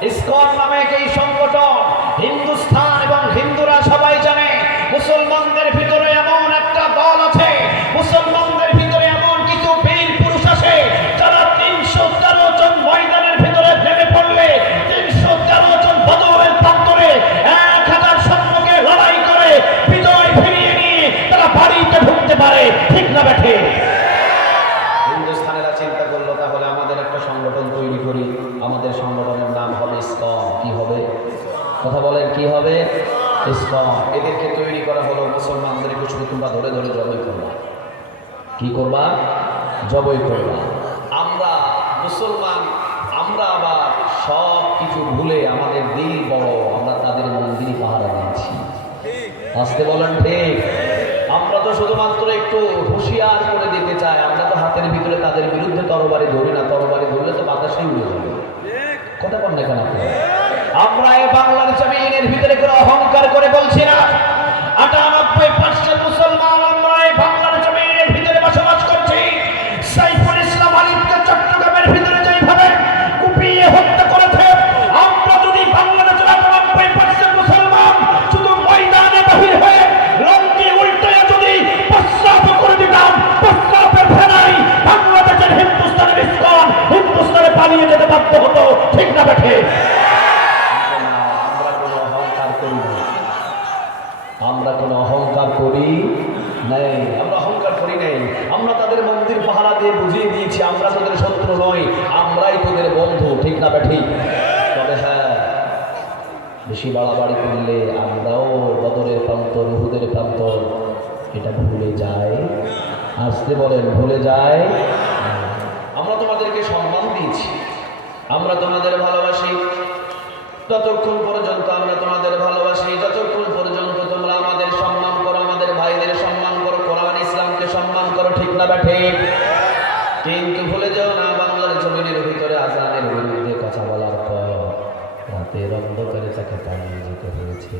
ইসকন নামে এই সংগঠন হিন্দুস্তান এবং হিন্দুরা সবাই জানে মুসলমানদের ভিতরে এমন একটা দল আছে, মুসলমানদের ভিতরে এমন কিছু বীর পুরুষ আছে যারা 313 জন ময়দানের ভিতরে নেমে পড়লে 313 জন বদরের প্রান্তরে 1000 সম্মুখে লড়াই করে বিজয় ফিরিয়ে নিয়ে তারা বাড়িতে ঢুকতে পারে, ঠিক না ব্যাঠে? হিন্দুস্তানেরা চিন্তা করলো তাহলে আমাদের একটা সংগঠন তৈরি করি, আমাদের সংগঠনের নাম হবে ইসকন। কি হবে? কথা বলেন, কি হবে? ইসকন। এদেরকে তৈরি করা হলো, মুসলমানদেরকে শুধু তোমরা ধরে ধরে জবই করবা। কি করবা? জবই করবা। আমরা মুসলমান, আমরা আবার সব কিছু ভুলে আমাদের দিল বড়, আমরা তাদের মন্দির পাহারা দিচ্ছি। আসতে বলেন ঠিক? আমরা তো শুধুমাত্র একটু হুঁশিয়ার করে দিতে চাই, আমরা তো হাতের ভিতরে তাদের বিরুদ্ধে তরবারি ধরি না, তরবারি ধরলে তো বাতাসেই উড়ে যাবে। কথা বল না কেন? আমরা এই বাংলার জমিনের ভিতরে করে অহংকার করে বলছি না, 98% মুসলমান আমরা এই বাংলার জমিনের ভিতরে বসবাস করছি। সাইফুল ইসলাম আলিফকে চট্টগ্রামের ভিতরে যেইভাবে কুপিয়ে হত্যা করেছে, আমরা যদি বাংলাদেশের 98% মুসলমান শুধু ময়দানে বাহির হয়ে লঙ্গি উল্টে যদি প্রস্রাব করে দিতাম, প্রস্রাবের ভেড়াই বাংলাদেশের হিন্দুস্তানের ইসকন হিন্দুস্তানে পালিয়ে যেতে বাধ্য হতো, ঠিক না বেঠে? আমরা কোনো অহংকার করি নাই, আমরা অহংকার করি নাই। আমরা তাদের মন্দির পাহারা দিয়ে বুঝিয়ে দিয়েছি আমরা তোদের শত্রু নই, আমরাই তোদের বন্ধু, ঠিক না ব্যাঠি? তবে হ্যাঁ, বেশি বাড়াবাড়ি করলে আমরাও বদরের প্রান্তর, উহুদের প্রান্তর, এটা ভুলে যায়। আসতে বলেন, ভুলে যায়। আমরা তোমাদেরকে সম্মান দিয়েছি, আমরা তোমাদের ভালোবাসি। ততক্ষণ পর্যন্ত আমরা তোমাদের ভালোবাসি, যতক্ষণ পর্যন্ত তোমরা আমাদের সম্মান করো, আমাদের ভাইদের সম্মান করো, কোরআন ইসলামকে সম্মান করো, ঠিক না ব্যাঠে? কিন্তু ভুলে যাও না, বাংলার জমিনের ভিতরে আজানের বিরুদ্ধে কথা বলার পর রাতের অন্ধকারে তাকে পালিয়ে যেতে হয়েছে।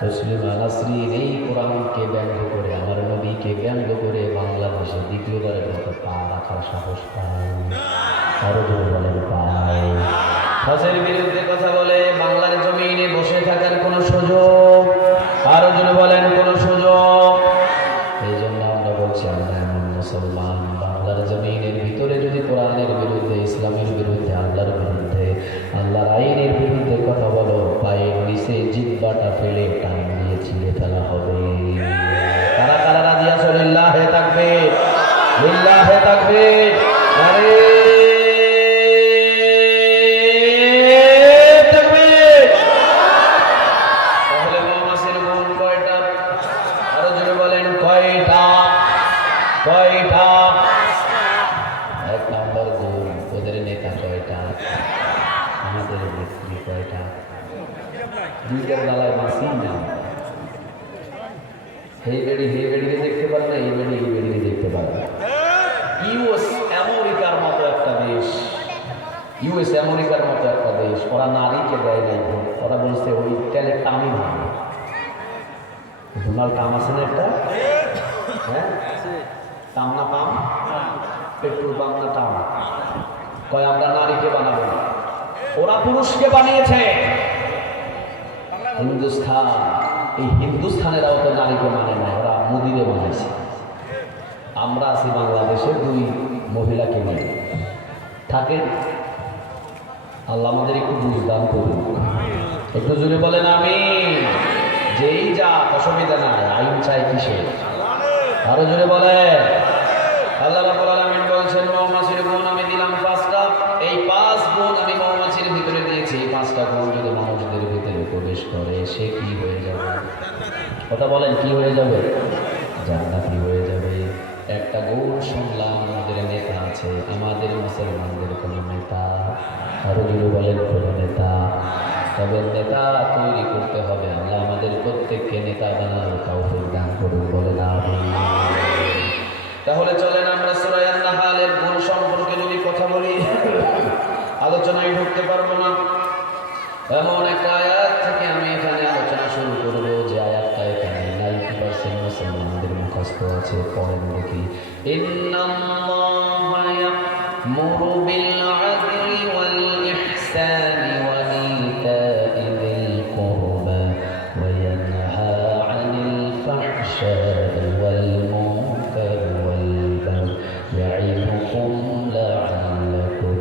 তসলিমা নাসরিন এই কোরআনকে ব্যঙ্গ করে, আমার নবীকে ব্যঙ্গ করে বাংলাদেশে দ্বিতীয়বারের মতো পা রাখার সাহস পায়। আরো জোরে বলেন পায়। ফেলে টান দিয়ে ছিঁড়ে ফেলা হবে। কারা কারা রাজি আছো? লিল্লাহে তাকবীর, লিল্লাহে তাকবীর। আরে তাকবীর। তাহলে মৌমাছির গুণ কয়টা? আরো জোরে বলেন, কয়টা? কয়টা? এক নম্বর গুণ, ওদের নেতা কয়টা? আমাদের নেত্রী কয়টা? দুইটার বেলায় বাঁচি না। এই বেড়িকে দেখতে পারে না, এই বেড়িকে দেখতে পারে না। ইউএস আমেরিকার মতো একটা দেশ, ইউএস আমেরিকার মতো একটা দেশ, ওরা নারীকে দেয় নাই ভোট। ওরা বলছে ওই তেলের টামই ভালো। ডোনাল্ড ট্রাম্প আছে না একটা, হ্যাঁ, টাম না পাম, পেট্রোল পাম্প না টাম, কয় আমরা নারীকে বানাবো না, ওরা পুরুষকে বানিয়েছে। হিন্দুস্থান, এই হিন্দুস্থানেরাও তো নারীকে মানে না, ওরা মোদিরে বানাইছে। আমরা আছি বাংলাদেশে দুই মহিলাকে নিয়ে থাকেন। আল্লাহ আমাদের একটু বুঝদান করুন। একটু জোরে বলেন আমিন। যেই যা অসুবিধা নাই, আইন চাই কিসে? আরো জোরে বলে। আল্লাহ রাব্বুল আলামিন বলেছেন মৌমাছির গুণ আমি দিলাম 5টা। এই 5 গুণ আমি মৌমাছির ভিতরে দিয়েছি। এই 5টা গুণ যদি মানুষদের ভিতরে প্রবেশ করে, সে কি হয়ে যাবে? কথা বলেন, কি হয়ে যাবে? জান্নাতি হয়ে যাবে। একটা গুণ শুনলাম, আমাদের নেতা আছে, আমাদের মুসলমানদের কোন নেতা? আরো জোরে বলেন, কোন নেতা? তবে নেতা তৈরি করতে হবে। আল্লাহ আমাদের প্রত্যেককে নেতা বানানোর তৌফিক দান করুন, বলে না আমিন। তাহলে চলেন আমরা সূরা আন-নাহলের গুণ সম্পর্কে যদি কথা বলি, আলোচনায় ঢুকতে পারবো না। এমন একটা আয়াত থেকে আমি এখানে আলোচনা শুরু করব, যে আয়াতটা এখানে 90% মুসলমানদের মুখস্থ আছে। পড়েন দেখি। ইন্নাল্লাহা ইয়া'মুরু বিল আদলি ওয়াল ইহসানি ওয়া ইতা'i যিল কুরবা ওয়া ইয়ানহা 'আনিল ফাহশা'i ওয়াল মুনকারি ওয়াল বাগyi ইয়া'iদুকুম লা'আল্লাকুম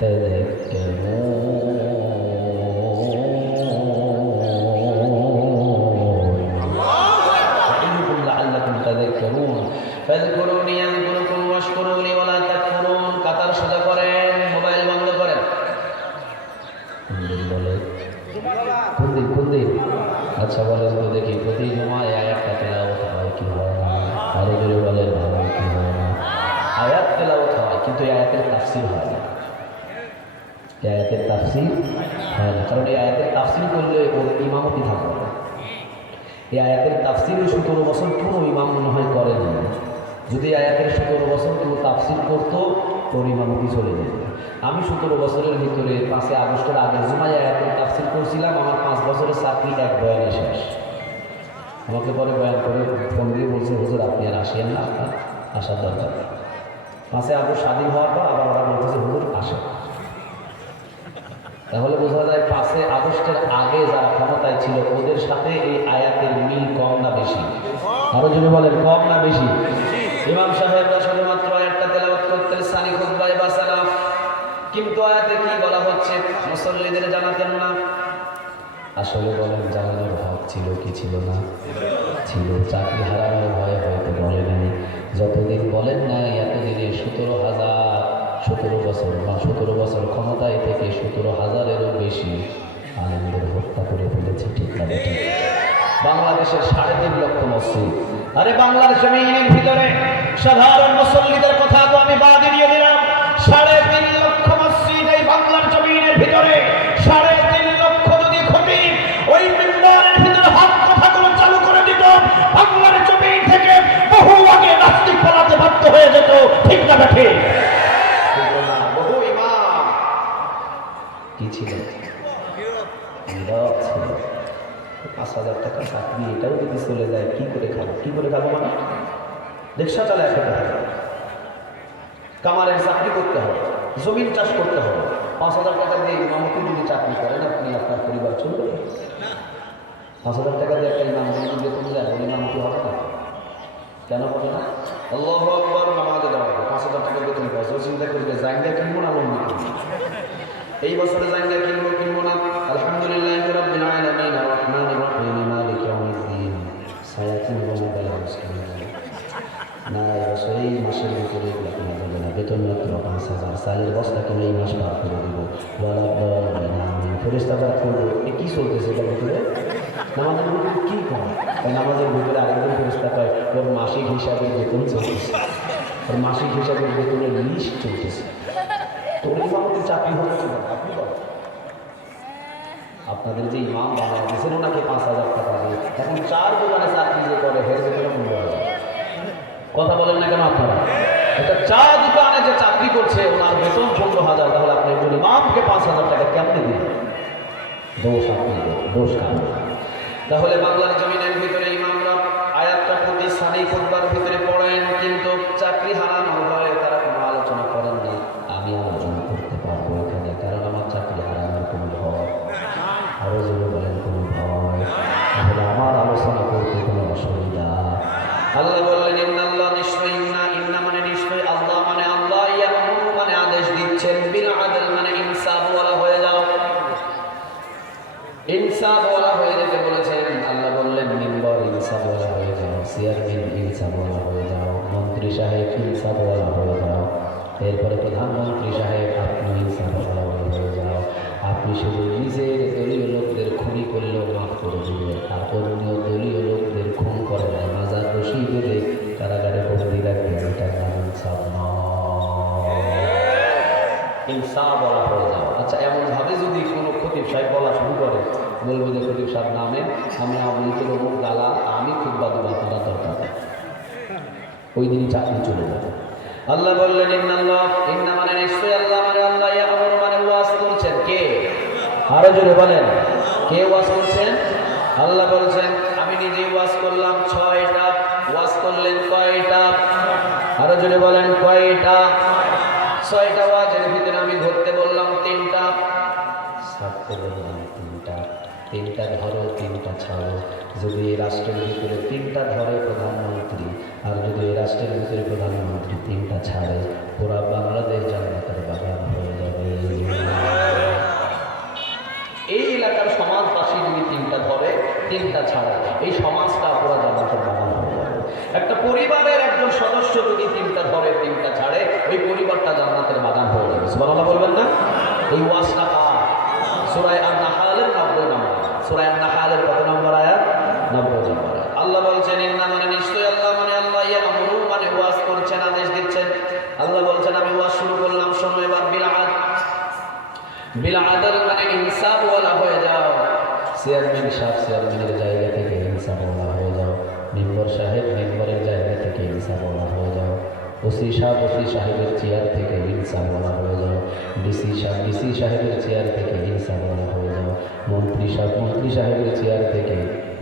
তাযাক্কারুন। ফাযকুরুনি আযকুরুকুম ওয়াশকুরুনি ওয়ালা তাকফুরুন। কাতার সোজা করেন, মোবাইল বন্ধ করেন। কোন দিন? আচ্ছা বলেন তো দেখি, প্রতি জুমায় আয়াতটা তেলাওয়াত হয় কি হয় না? আরো জোরে বলেন, হয় কি হয় না? আয়াত তেলাওয়াত হয়, কিন্তু এই আয়াতের তাফসীর হয় না। এই আয়াতের তাফসীর হয় না, কারণ এই আয়াতের তাফসীর করলে ওর ইমামতি থাকবে না। এই আয়াতের তাফসীরে 17 বছর কোনো ইমাম মনে হয় করেনি। যদি আয়াতের 17 বছর কেউ তাফসীর করতো, তোর ইমামতি চলে যেত। আমি 17 বছরের ভিতরে 5 আগস্টের আগের জুমায় আয়াতের তাফসীর করছিলাম। আমার 5 বছরের চাকরি এক বয়ানে শেষ। আমাকে পরে বয়ান করে ফোন দিয়ে বলছে, হুজুর আপনি আর আসেন না, আপনার আসার দরকার। 5 আগস্ট স্বাধীন হওয়ার পর আবার ওরা বলতেছে হুজুর আসে। তাহলে বোঝা যায় 5 আগস্টের আগে যারা ক্ষমতায় ছিল ওদের সাথে এই আয়াতের মিল কম না বেশি? আরো যদি বলেন, কম না বেশি? ইমাম সাহেবরা শুধুমাত্র আয়াতটা তেলাওয়াত করতেন সানি খুতবায় বা সালাম, কিন্তু আয়াতে কি বলা হচ্ছে মুসল্লিদের জানাতেন না। আসলে বলেন, জানানোর হক ছিল কি ছিল না? ছিল। চাকরি হারানোর ভয়ে হয়তো বলে নাই। যতদিন বলেন না, এতদিনে 17 বছর ক্ষমতায় থেকে 17,000-এরও বেশি আলেমদের হত্যা করে ফেলেছে। ঠিক না ঠিক? বাংলাদেশের 3.5 লক্ষ মসজিদ, আরে বাংলার জমিনের ভিতরে সাধারণ মুসল্লিদের কথা তো আমি বাদ দিয়ে দিলাম। 3.5 লক্ষ মসজিদ এই বাংলার জমিনের ভিতরে। 3.5 লক্ষ যদি খতিব ওই মিম্বরের ভিতরে হক কথাগুলো চালু করে দিত, বাংলার জমিন থেকে বহু আগে নাস্তিক পালাতে বাধ্য হয়ে যেত। ঠিক না ঠিক? বহু ইমাম কি ছিল? নীরব ছিল। 5,000 টাকা চাকরি, এটাও যদি চলে যায় কি করে খাবো? কি করে খাবো মানে? রিক্সা চালায় খেতে হবে, কামারের চাকরি করতে হবে, জমিন চাষ করতে হবে। 5,000 টাকা দিয়ে ইমামকে যদি চাকরি করেন, আপনি আপনার পরিবার চলবে? 5,000 টাকা দিয়ে একটা ইমাম যদি বেতন দেন, ওই ইমাম কি হবে না? কেন হবে না? আল্লাহু আকবার, নামাজে দেওয়া হবে, 5,000 টাকা বেতন পাওয়া। চিন্তা করবে জায়গা কিনবো না লোন নিবো? এই বছরে জায়গা কিনবো না? আলহামদুলিল্লাহি রাব্বিল আলামিন আর রহমানির রহিম ছায়া কিনবো না বেলা মুশকিল না, এবছর এই মাসের ভিতরে এগুলো কেনা যাবে না, বেতন মাত্র 5,000, চালের বস্তা কিনে এই মাস পার করে দিব। আমি ফেরেশতারা করবো কী চলতেছে এটার ভিতরে? নামাজের ভিতরে কী করে? নামাজের ভিতরে আরেকজন ফেরেশতা কয় ওর মাসিক হিসাবে বেতন চলতেছে, ওর মাসিক হিসাবে বেতনের লিস্ট চলতেছে। তোর ইমামতে চাকরি হচ্ছে না, আপনি বলেন আপনাদের যে ইমাম বানায় দিয়েছেন ওনাকে 5,000 টাকা দিয়ে, এখন 4 দোকানে চাকরি যে করে হের ভিতরে মূল্য হয়। কথা বলেন না কেন আপনারা? একটা চা দোকানে যে চাকরি করছে ওনার বেতন 15,000, তাহলে আপনি একজন ইমামকে 5,000 টাকা কেমনে দিবেন? দোষ আপনাদের, দোষ কারণ। তাহলে বাংলার জমিনের ভিতরে ইমামরা আয়াতটা প্রতি সানি খুতবার ভিতরে পড়েন, কিন্তু চাকরি হারানো হয় তারা কোনো আলোচনা করেন না। আমি আলোচনা করতে পারবো এখানে, কারণ আমার চাকরি হারানোর কোনো ভয়, আরো জোরে বলেন কোনো ভয়, তাহলে আমার আলোচনা করতে কোনো অসুবিধা। আল্লাহ বললেন ইন্নাল্লাহ, নিশ্চয়ই, ইন্না মানে নিশ্চয়ই, আল্লাহ মানে আল্লাহ, ইয়ামুরু মানে আদেশ দিচ্ছেন, বিল আদল মানে ইনসাফ ওয়ালা হয়ে যাও, ইনসাফ ওয়ালা হয়ে যেতে বলেছেন। আল্লাহ বললেন মিম্বর ইনসাফ ওয়ালা হয়ে যাও, চেয়ারম্যান ইনসাফ ওয়ালা হয়ে যাও, মন্ত্রী সাহেব ইনসাফ ওয়ালা হয়ে যাও, এরপরে প্রধানমন্ত্রী সাহেব আপনি ইনসাফ ওয়ালা হয়ে যাও। আপনি শুধু নিজের দলীয় লোকদের খুনি করলেও মাফ করে দিবেন, আর অন্যীয় দলীয় লোকদের খুন করে না, মাজার রশি বেঁধে কারাগারে বন্দি রাখবেন, এটার নাম ইনসাফ নয়। ইনসাফ বলা হয়ে যাও। আচ্ছা, এমনভাবে যদি কোনো খতিব সাহেব বলা শুরু করে, বলবো যে খতিব সাহেব নামে, আমি আওয়ামী লীগের অমুক দালাল, আমি খুতবা দেবো, আপনারা দরকার নেই, ওই দিনই চাকরি চলে যাবে। আল্লাহ বললেন ইন্নাল্লাহ, ইন্না মানে নিশ্চয়ই, আল্লাহ মানে আল্লাহ, ইয়ামুরু মানে ওয়াজ করছেন কে? আরো জোরে বলেন, কে ওয়াজ করছেন? আল্লাহ বলছেন আমি নিজেই ওয়াজ করলাম 6টা। ওয়াজ করলেন কয়টা? আরো জোরে বলেন কয়টা? 6টা ওয়াজের ভিতরে আমি ধরতে বললাম 3টা, ছাড়তে বললাম 3টা। 3টা ধরো, 3টা ছাড়ো। যদি এই রাষ্ট্রের ভিতরে 3টা ধরে প্রধানমন্ত্রী, আর যদি এই রাষ্ট্রের ভিতরে প্রধানমন্ত্রী 3টা ছাড়ে, পুরা বাংলাদেশ জান্নাতের বাগান হয়ে যাবে। এই এলাকার সমাজবাসী যদি 3টা ধরে, 3টা ছাড়ে, এই সমাজটা পুরা জান্নাতের বাগান হয়ে যাবে। একটা পরিবারের একজন সদস্য যদি 3টা ধরে, 3টা ছাড়ে, ওই পরিবারটা জান্নাতের বাগান হয়ে যাবে। সুবহানাল্লাহ বলবেন না? এই ওয়াজটা কার? সূরা আন-নাহলের 90 নম্বর। সূরা আন-নাহলের কত নম্বর আয়াত? 90 নম্বর। আল্লাহ বলছেন ইন্না মানে নিশ্চয়ই, আল্লাহ মানে আল্লাহ, ইয়ামুরু মানে ওয়াজ করছেন, আদেশ দিচ্ছেন। আল্লাহ বলছেন আমি ওয়াজ শুরু করলাম, শোনো এবার। বিল আদল মানে ইনসাফ ওয়ালা হয়ে যাও। চেয়ারম্যান সাহেব চেয়ারম্যানের জায়গা থেকে ইনসাফ ওয়ালা হয়ে যাও, মেম্বার সাহেব মেম্বারের জায়গা থেকে ইনসাফ ওয়ালা হয়ে যাও, ওসি সাহেবের চেয়ার থেকে ইনসাফ ওয়ালা হয়ে যাও, ডিসি সাহেবের চেয়ার থেকে ইনসাফ ওয়ালা হয়ে যাও, মন্ত্রী সাহেবের চেয়ার থেকে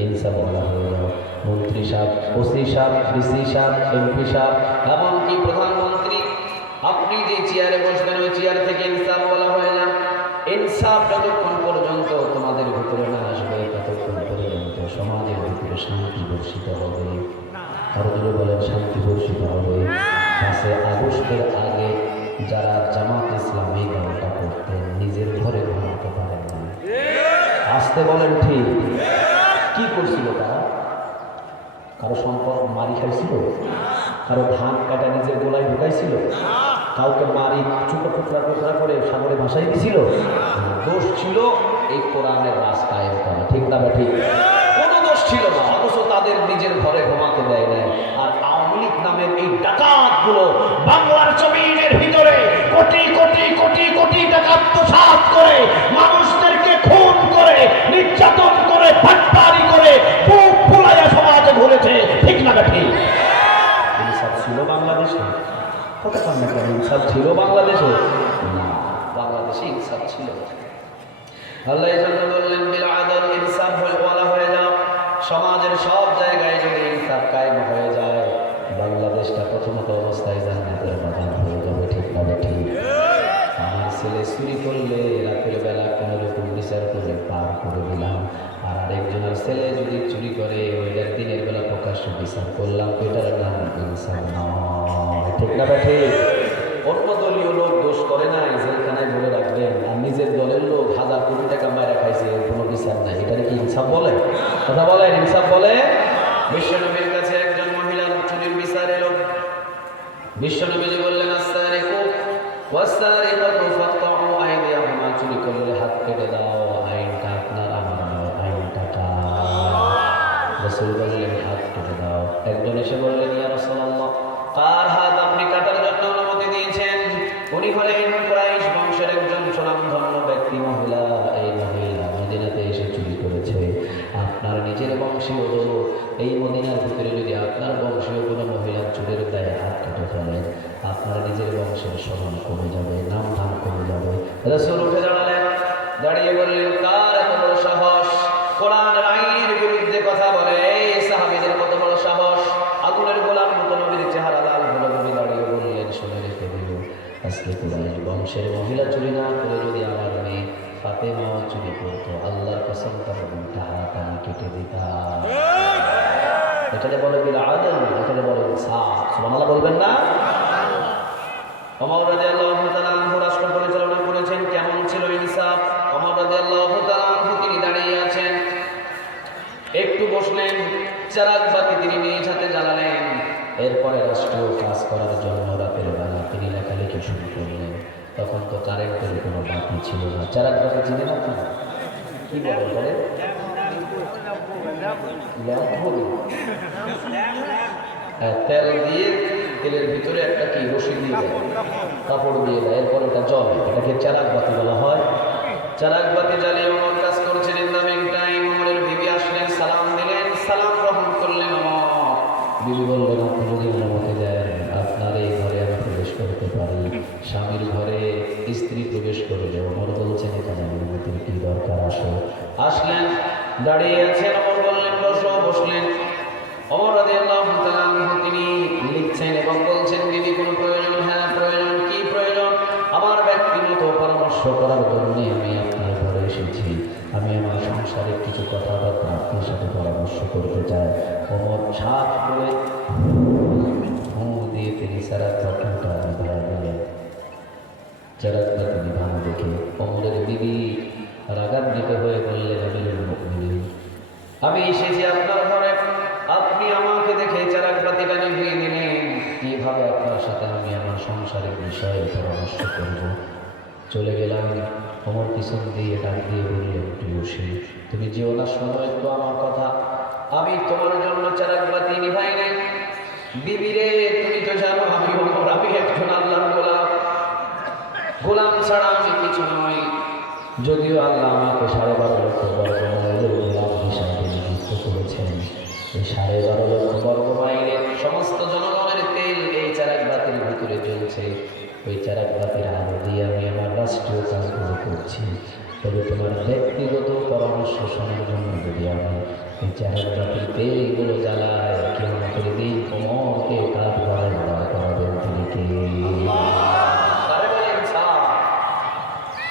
ইনসাফ ওয়ালা হয়ে যাও, মন্ত্রী সাহেব, ওসি সাহেব, ডিসি সাহেব, এমপি সাহেব, এমনকি প্রধানমন্ত্রী, আপনি যে চেয়ারে বসবেন ওই চেয়ার থেকে ইনসাফ ওয়ালা হয়ে যান। ইনসাফ যতক্ষণ পর্যন্ত তোমাদের ভিতরে না আসবে, ততক্ষণ পর্যন্ত সমাজের ভিতরে শান্তি বর্ষিত হবে। আরো যদি বলেন শান্তি বর্ষিত হবে। 5 আগস্টের আগে যারা জামাত ইসলামী দলটা করতেন, নিজের ঘরে ঘুমাতে পারেন না। আসতে বলেন ঠিক। কি করছিল তারা? কারো সম্পদ মারি খাইছিল? কারো ধান কাটা নিজের গোলায় ঢুকাইছিল? কাউকে মারি টুকরা করে সাগরে ভাসাই দিছিল? দোষ ছিল এই কোরআনের রাজ কায়েম করা। ঠিক না? ঠিক, কোনো দোষ ছিল না, অথচ তাদের নিজের ঘরে ঘুমাতে দেয় না। আর আওয়ামী লীগ নামের এই ডাকাতগুলো বাংলার জমিনের ভিতরে কোটি কোটি কোটি কোটি টাকা আত্মসাৎ করে, মানুষদেরকে খুন করে, নির্যাতন করে, ফাটপারি করে, বুক ফুলাইয়া সমাজে ঘুরেছে। ঠিক না? ঠিক, ইনসাফ ছিল বাংলাদেশে? কথা কান্না কেন? ইনসাফ ছিল বাংলাদেশে? না, বাংলাদেশে ইনসাফ ছিল। আল্লাহ এজন্য বললেন বিল আদল, ইনসাফ ওয়ালা হয়ে যাও। সমাজের সব জায়গায় যদি ইনসাফ কায়েম হয়ে যায়, বাংলাদেশটা প্রথমত অবস্থায় জান্নাতের বাগান হয়ে যাবে। ঠিক না? ঠিক, আমার ছেলে চুরি করলে রাতের বেলা কোনো রকম বিচার করে পার করে দিলাম, আর আরেকজনের ছেলে যদি চুরি করে ওইটার দিনের বেলা প্রকাশ্য বিচার করলাম, ওইটার নাম ইনসাফ নয়। ঠিক না? ঠিক, অন্য দলীয় লোক দোষ করে নাই, জেলখানায় বলে রাখবেন, আর নিজের দলের লোক 1000 কোটি টাকা মারা খাইছে, কোনো বিচার নাই, এটা কি ইনসাফ বলে? কথা বলেন, ইনসাফ বলে? বিশ্বনবীর কাছে একজন মহিলার চুরির বিচার এলো। বিশ্বনবীজি বললেন, আস-সারিকু ওয়াস-সারিকাতু ফাকতাউ আইদিয়াহুমা, চুরি করলে হাত কেটে দাও। আইনটা আপনার, আমার নয়, আইনটা কার? রাসূল বললেন, হাত কেটে দাও। একজন এসে বললেন, ইয়া রাসূলুল্লাহ, কার হাত আপনি কাটার জন্য অনুমতি দিয়েছেন? উনি হলেন কুরাইশ বংশের একজন সুনামধন্য ব্যক্তি মহিলা। এই মহিলা মদিনাতে এসে চুরি করেছে। আপনার নিজের বংশীয় লোক, এই মদিনার ভিতরে যদি আপনার বংশীয় কোনো মহিলার চুরির গায়ে হাত কেটে ফেলেন, আপনার নিজের বংশের সম্মান কমে যাবে, নাম ধাম কমে যাবে। রাসূল উঠে দাঁড়ালেন, দাঁড়িয়ে বললেন, কার এত বড় সাহস কোরআনের আইনের বিরুদ্ধে কথা বলে? এই সাহাবীদের কত বড় সাহস! আগুনের গোলাম মতো নবীর চেহারা লাল হলো। নবী দাঁড়িয়ে বললেন, শুনে রেখে দিও, আজকে কুরাইশ বংশের মহিলা চুরি না করে যদি আমার মেয়ে ফাতেমাও চুরি করতো, আল্লাহর কসম তার দুইটা হাত আমি কেটে দিতাম। এটাকে বলে বিল আদল, এটাকে বলে ইনসাফ। সুবহানাল্লাহ বলবেন না? ওমর রাদিয়াল্লাহু তাআলা আনহু রাষ্ট্র পরিচালনা করেছেন। কেমন ছিল ইনসাফ? ওমর রাদিয়াল্লাহু তাআলা আনহু তিনি দাঁড়িয়ে আছেন, একটু বসলেন, চারাক বাতি তিনি নিজ হাতে জ্বালালেন। এরপরে রাষ্ট্রীয় কাজ করার জন্য রাতের বেলা তিনি লেখালেখি শুরু করলেন। তখন তো কারেন্টের কোনো বাতি ছিল না। চারাক বাতি ছিল না, কি বলে তেল দিয়ে, তেলের ভিতরে একটা কি রশি দিয়ে দেয়, কাপড় দিয়ে দেয়, এরপর এটা জ্বলে, এটাকে চারাক বাতি বলা হয়। চারাক বাতি জ্বালিয়ে ওমর কাজ করছেন। ইন দ্য মিন টাইম ওমরের বিবি আসলেন, সালাম দিলেন, সালাম গ্রহণ করলেন। ওমর বিবি বললেন, আপনি যদি অনুমতি দেন আপনার এই ঘরে আমি প্রবেশ করতে পারি। স্বামীর ঘরে স্ত্রী প্রবেশ করবে। ওমর বলছেন, এখানে অনুমতির কি দরকার? আসলেন, দাঁড়িয়ে আছেন। ওমর বললেন, বসো। বসলেন। ওমর রাদিয়াল্লাহু তাআলা আনহু তিনি লিখছেন এবং বলছেন, বিবি কোনো প্রয়োজন? হ্যাঁ প্রয়োজন। কি প্রয়োজন? আমার ব্যক্তিগত পরামর্শ করার জন্য আমি আপনার ঘরে এসেছি। আমি আমার সংসারের কিছু কথাবার্তা আপনার সাথে পরামর্শ করতে চাই। ওমর ছাদ করে ফু দিয়ে তিনি চারাক বাতিটা নিভা দিলেন। চারাক বাতি নিভানো দেখে ওমরের বিবি রাগান্বিত হয়ে বললেন, আমিরুল মুমিনিন, আমি এসেছি আপনার ঘরে, আপনি আমাকে দেখে চারাক বাতিটা নিভিয়ে দিলেন। কিভাবে আপনার সাথে আমি আমার সংসারের বিষয়ে পরামর্শ করব? চলে গেলাম। ওমর পিছন দিয়ে ডাক দিয়ে বললেন, প্রিয়সী, তুমি যেও না, শোনো একটু আমার কথা। আমি তোমার জন্য চারাক বাতি নিভাই নাই। বিবি রে, তুমি তো জানো আমি ওমর, আমি একজন আল্লাহর গোলাম। গোলাম ছাড়া আমি কিছু নই। যদিও আল্লাহ আমাকে 12.5 লক্ষ বর্গ মাইলের গোলাম হিসাবে নিযুক্ত করেছেন, এই 12.5 লক্ষ বর্গ মাইলের সমস্ত জনগণের তেল এই চারাক বাতির ভিতরে জ্বলছে। ওই চারাক বাতির আলো দিয়ে আমি আমার রাষ্ট্রীয় কাজগুলো করছি। তবে তোমার ব্যক্তিগত পরামর্শ শোনার জন্য যদি আমি এই চারাক বাতির তেলগুলো জ্বালাই, কিয়ামতের দিন ওমরকে কাঠ বাড়ায় দাঁড় করাবেন তিনি কে?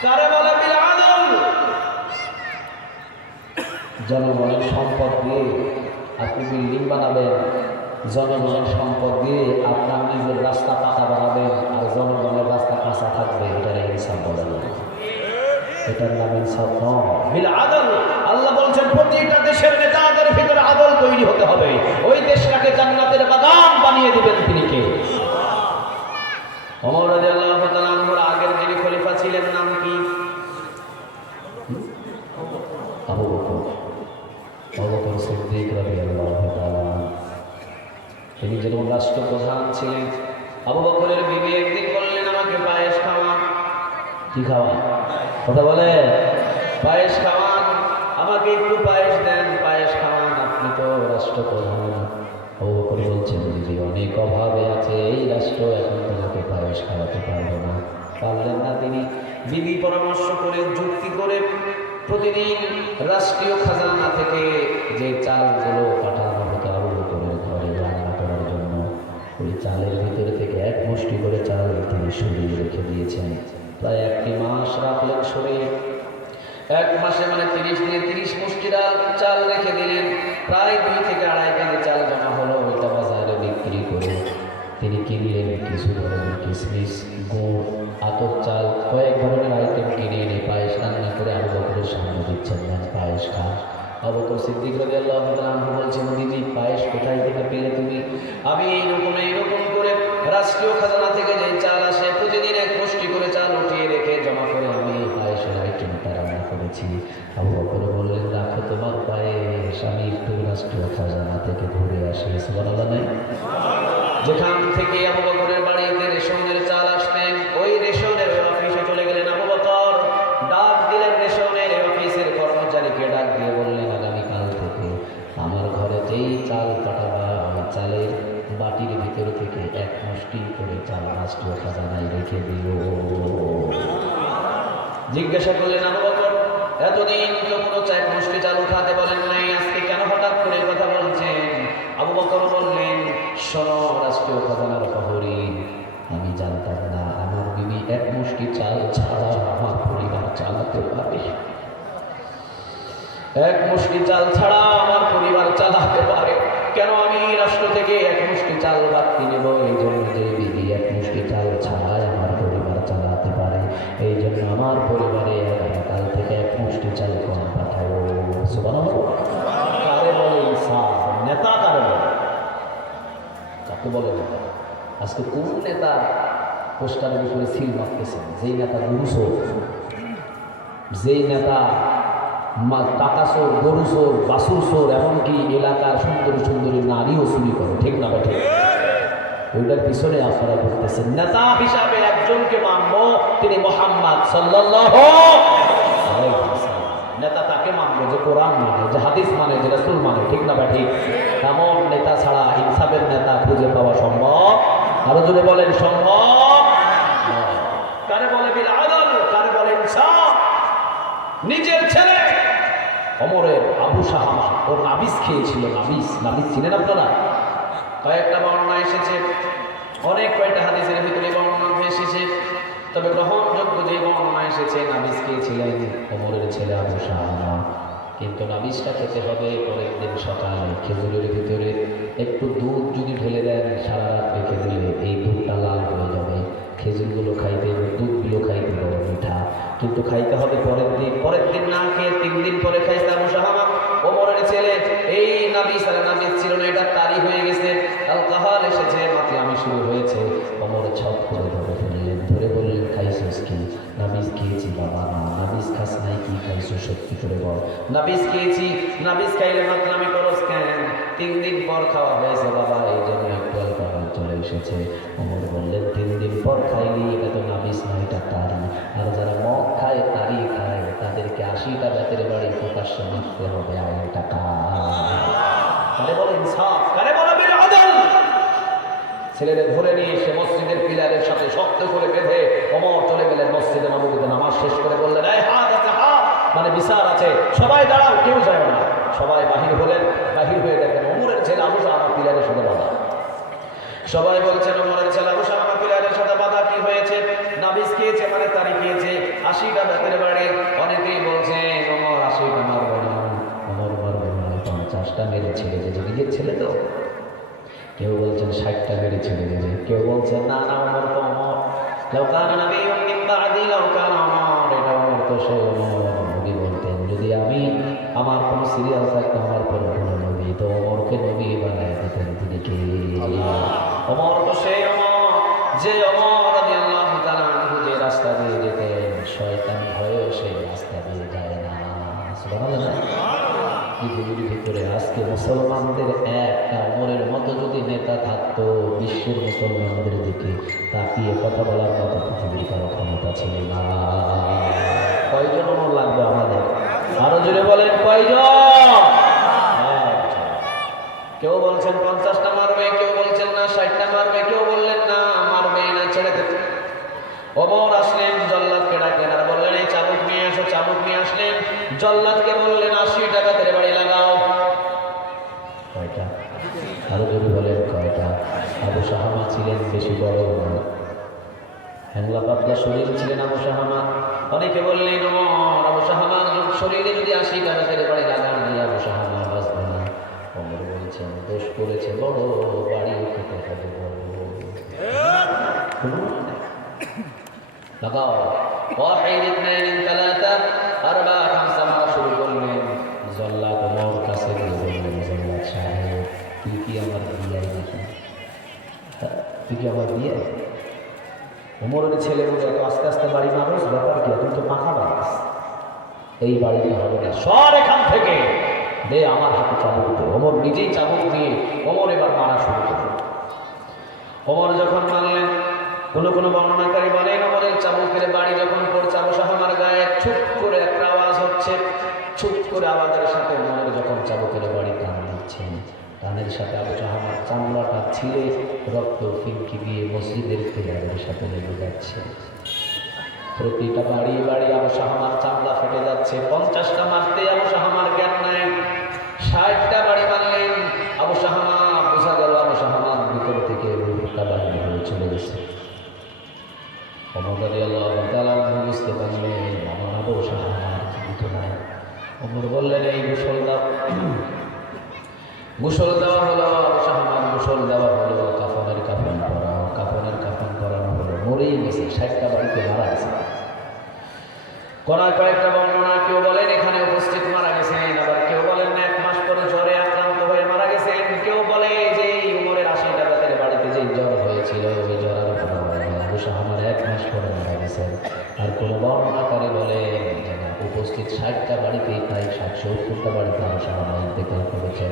কারে বলে বিল আদল? জনগণের সম্পদ দিয়ে আপনি বিল্ডিং বানাবেন, জনগণের সম্পদ দিয়ে আপনার নিজের রাস্তা পাকা বানাবেন, আর জনগণের রাস্তা কাঁচা থাকবে। এটার ইনসাফ বলে না, এটার নাম ইনসাফ নয়, বিল আদল। আল্লাহ বলছেন, প্রতিটা দেশের নেতাদের ভিতরে আদল তৈরি হতে হবে। ওই দেশটাকে জান্নাতের বাগান বানিয়ে দিবেন তিনি কে? ওমর রাদিয়াল্লাহু তাআলা আনহুর আগের যিনি খলিফা ছিলেন নাম কি? আবু বকর সিদ্দিক রাদিয়াল্লাহু তাআলা। তিনি যখন রাষ্ট্রপ্রধান ছিলেন, আবু বকরের বিবি একদিন বললেন, আমাকে পায়েস খাওয়ান। কি খাওয়ান? কথা বলে, পায়েস খাওয়ান, আমাকে একটু পায়েস দেন, পায়েস খাওয়ান, আপনি তো রাষ্ট্রপ্রধান। আবু বকর বলছেন, দিদি অনেক অভাবে আছে, এই রাষ্ট্র এখন তোমাকে পায়েস খাওয়াতে পারবে না। পারলেন না তিনি। বিবি পরামর্শ করে, যুক্তি করে প্রতিদিন রাষ্ট্রীয় খাজানা থেকে যে চালগুলো পাঠানো হতো আবু বকরের ঘরে রান্না করার জন্য, ওই চালের ভিতরে থেকে এক মুষ্টি করে চাল তিনি সরিয়ে রেখে দিয়েছেন। প্রায় 1 মাস রাখলেন সরিয়ে। 1 মাসে মানে 30 দিনে 30 মুষ্টি চাল রেখে দিলেন। প্রায় 2 থেকে 2.5 কেজি চাল জমা হলো। ওইটা বাজারে বিক্রি করে তিনি কিনলেন কিছু ধরনের কিশমিশ, গুড়, আতপ চাল, কয়েক ধরনের আইটেম কিনে এনে পায়েস রান্না করে আবু বকরের সামনে দিচ্ছেন, পায়েস খা। আবু বকর সিদ্দিক রাদিয়াল্লাহু তাআলা আনহু বলছেন, দিদি পায়েস কোথায় থেকে পেলে তুমি? আমি এইরকম করে রাষ্ট্রীয় খাজানা থেকে যে চাল আসে প্রতিদিন এক মুষ্টি করে চাল উঠিয়ে রেখে জমা করে আমি এই পায়েসের আইটেমটা রান্না করেছি। আবু বকর বললেন, রাখো তোমার পায়েস, আমি একটু রাষ্ট্রীয় খাজানা থেকে ঘুরে আসি। সুবহানাল্লাহ নাই? যেখান থেকে আবু বকরের বাড়িতে রেশনের চাল আসতেন, ওই রেশনের অফিসে চলে গেলেন আবু বকর। ডাক দিলেন রেশনের অফিসের কর্মচারীকে, ডাক দিয়ে বললেন, আগামীকাল থেকে আমার ঘরে যেই চাল পাঠাবা ওই চালের বাটির ভিতর থেকে এক মুষ্টি করে চাল রাষ্ট্রীয় খাজানায় রেখে দিও। জিজ্ঞাসা করলেন, আবু বকর এতদিন তো কোনো এক মুষ্টি চাল উঠাতে বলেন নাই, আজকে কেন হঠাৎ করে কথা বলছেন? আবু বকর বললেন, শোনো রাষ্ট্রীয় খাজানার প্রহরী, আমি জানতাম না আমার বিবি এক মুষ্টি চাল ছাড়া আমার পরিবার চালাতে পারে। এক মুষ্টি চাল ছাড়া আমার পরিবার চালাতে পারে। কেন আমি রাষ্ট্র থেকে এক মুষ্টি চাল বাড়তি নেব? এই জন্য যে বিবি এক মুষ্টি চাল ছাড়াই আমার পরিবার চালাতে পারে, এই জন্য আমার পরিবারে আগামীকাল থেকে এক মুষ্টি চাল কম পাঠাবো। সুবহানাল্লাহ। কারে বলে ইনসাফ? নেতা কারে বলে? কাকে বলে নেতা? আজকে কোন নেতা পোস্টারের উপরে সিল মারতেছেন? যেই নেতা গুরুসোর, যেই নেতা টাকা চোর, গরু চোর, বাসুর চোর, এমনকি এলাকার সুন্দরী সুন্দরী নারীও চুরি করে, ঠিক না বেঠে? ওইটার পিছনে আপনারা করতেছেন। নেতা হিসাবে একজনকে মানব, তিনি মুহাম্মদ সাল্লাল্লাহু আলাইহি ওয়াসাল্লাম। নেতা তাকে মানবো যে কোরআন মানে, যে হাদিস মানে, যে রাসূল মানে, ঠিক না বেঠে? এমন নেতা ছাড়া ইনসাফের নেতা খুঁজে পাওয়া সম্ভব? আরো জোরে বলেন, সম্ভব? কারে বলে বিল আদল, কারে বলে ইনসাফ? নিজের ছেলে ওমরের আবু শাহামা ওর নাবিস খেয়েছিল। নাবিস চিনেন আপনারা? কয়েকটা বর্ণনা এসেছে, অনেক কয়েকটা হাদিসের ভিতরে বর্ণনা এসেছে, তবে গ্রহণযোগ্য যে বর্ণনা এসেছে, নাবিস খেয়েছিলেন ওমরের ছেলে আবু শাহামা। কিন্তু নাবিসটা খেতে হবে পরের দিন সকালে। খেজুরের ভিতরে একটু দুধ যদি ঢেলে দেন, সারা রাত রেখে দিলে এই দুধটা লাল হয়ে যাবে। খেজুরগুলো খাইতে হবে, দুধগুলো খাইতে হবে মিঠা, কিন্তু খাইতে হবে পরের দিন। পরের দিন না খেয়ে 3 দিন পরে খাইছে আবু শাহামা ওমরের ছেলে। এই নাবিস আর নাবিস ছিল না, এটা তারি হয়ে গেছে, আলকাহাল এসেছে, মাতলামি শুরু হয়েছে। ওমর ছট করে ধরে ফেললেন, ধরে বললেন, খাইছিস কি? নাবিস খেয়েছি বাবা। না, নাবিস খাস নাই, কি খাইছো সত্যি করে বল। নাবিস খেয়েছি। নাবিস খাইলে মাতলামি করস কেন? 3 দিন পর খাওয়া হয়েছে বাবা, এই জন্য একটু আলকাহাল চলে এসেছে। ওমর বললেন, 3 দিন পর খাইলি, এটা তো নাবিস নয়, এটা তারি। আর যারা মদ খায়, তারি খায়, তাদেরকে 80টা বেতের বাড়ি প্রকাশ্যে মারতে হবে 2.5 টাকা। কারে বলে ইনসাফ? কারে বলে বিল আদল? ছেলেদের ধরে নিয়ে এসে মসজিদের পিলারের সাথে শক্ত করে বেঁধে ওমর চলে গেলেন মসজিদে নববীতে। নামাজ শেষ করে বললেন, এই হাত আছে, হাত মানে বিচার আছে, সবাই দাঁড়াও, কেউ যায় না। সবাই বাহির হলেন। বাহির হয়ে দেখেন ওমরের ছেলে আবু শাহামা পিলারের সাথে বাঁধা। সবাই বলছেন, ওমরের ছেলে আবু শাহামা পিলারের সাথে বাঁধা কি হয়েছে? নাবিস খেয়েছে মানে তারি খেয়েছে, 80টা বেতের বাড়ি। অনেকেই বলছে ওমর 80টা মারবে না, ওমর মারবে না, 50টা মেরে ছেড়ে যে নিজের ছেলে তো। কেউ বলছেন 60টা মেরে ছেড়ে দেবে, কেউ বলছেন না না, ওমর তো ওমর, লাউকানা নবিয়্যুম মিন বা'দি লাউকানা ওমর, এটা ওমর তো সেই ওমর। নবী বলতেন, যদি আমি আমার কোনো সিরিয়াল থাকতো, আমার পরে কোনো নবী, তো ওমরকে নবী বানায় দিতেন। তিনি কে? ওমর তো সেই ওমর, যে ওমর রাদিয়াল্লাহু তাআলা আনহু যে রাস্তা দিয়ে যেতেন, শয়তান ভয়ে সেই রাস্তা দিয়ে যায় না। সুবহানাল্লাহ। পৃথিবীর ভিতরে আজকে মুসলমানদের একটা ওমরের মতো যদি নেতা থাকতো, বিশ্বের মুসলমানদের দিকে তাকিয়ে কথা বলার মতো পৃথিবীর কারো ক্ষমতা ছিল না। কয়জন ওমর লাগবে আমাদের? আরো জোরে বলেন, কয়জন? কেউ বলছেন 50টা মারবে, কেউ বলছেন না 60টা মারবে, কেউ বললেন না মারবে না, ছেড়ে দেবে। ওমর আসলেন, জল্লাদকে ডাকলেন আর বললেন, এই চাবুক নিয়ে আসো। চাবুক নিয়ে আসলেন, জল্লাদকে বললেন, 80 টাকা তেরে বাড়ি লাগাও। কয়টা? আরো যদি বলেন কয়টা? আবু শাহামা ছিলেন বেশি বড় নয়, হ্যাংলা পাতলা শরীর ছিলেন আবু শাহামা। অনেকে বললেন, ওমর আবু শাহামার শরীরে যদি 80 টাকা তেরে বাড়ি লাগান, আবু শাহামা বাঁচবে না। ওমর বলছেন, দোষ করেছে বড়, বাড়িও খেতে হবে বড়। লাগাও। ওয়াহিদ, ইথনাইন, 3, 4, 5 মারা শুরু করলেন। জল্লাদ ওমরের ছেলে বলে এত আস্তে আস্তে বাড়ি মানুষ ব্যাপার কি, তুমি তো পাখা বাড়িস, এই বাড়িতে হবে না, সর এখান থেকে, দে আমার হাতে চাবুক দে। ওমর নিজেই চাবুক দিয়ে ওমর এবার মারা শুরু করল। ওমর যখন মারলেন, কোনো বর্ণনাকারী বলেন ওমরের চাবুকের বাড়ি যখন পড়ছে আবু শাহমার গায়ে ছুট করে একটা আওয়াজ হচ্ছে, ছুট করে আওয়াজের সাথে ওমরের যখন চাবুকের বাড়ি টান দিচ্ছেন, টানের সাথে আবু শাহমার চামড়াটা ছিঁড়ে রক্ত ফিনকি দিয়ে মসজিদের পিলারের সাথে লেগে যাচ্ছে। প্রতিটা বাড়ি বাড়ি আবু শাহমার চামড়া ফেটে যাচ্ছে। 50টা মারতে আবু শাহমার জ্ঞান নাই, 60টা বাড়ি মারলেন আবু শাহমা, বোঝা গেল আবু শাহমার ভিতর থেকে রূপটা বাহির হয়ে চলে গেছে। ওমর রাদিয়াল্লাহু তাআলা বুঝতে পারলেন আমার আবু শাহমার জীবিত নাই। ওমর বললেন এই গোসল দাও। গোসল দেওয়া হলো, আবু শাহমার গোসল দেওয়া হলো, কাফনের কাফন পরাও, কাফনের কাফন পরানো হলো। মরেই গেছে, 60টা বাড়িতে মারা গেছে। কয়েকটা বর্ণনা কেউ বলেন এখানে উপস্থিত মারা গেছেন, আবার কেউ বলেন 1 মাস পরে জ্বরে আক্রান্ত হয়ে মারা গেছেন, কেউ বলে যে উমরের 80টা রাতের বাড়িতে যে জ্বর হয়েছিল ওই জ্বরের উপর আবু শাহমার 1 মাস পরে মারা গেছেন। আর কোনো বর্ণনাকারী বলে যে না, উপস্থিত 60টা বাড়িতেই প্রায় 60-70টা বাড়িতে আবু শাহমার ইন্তেকাল করেছেন,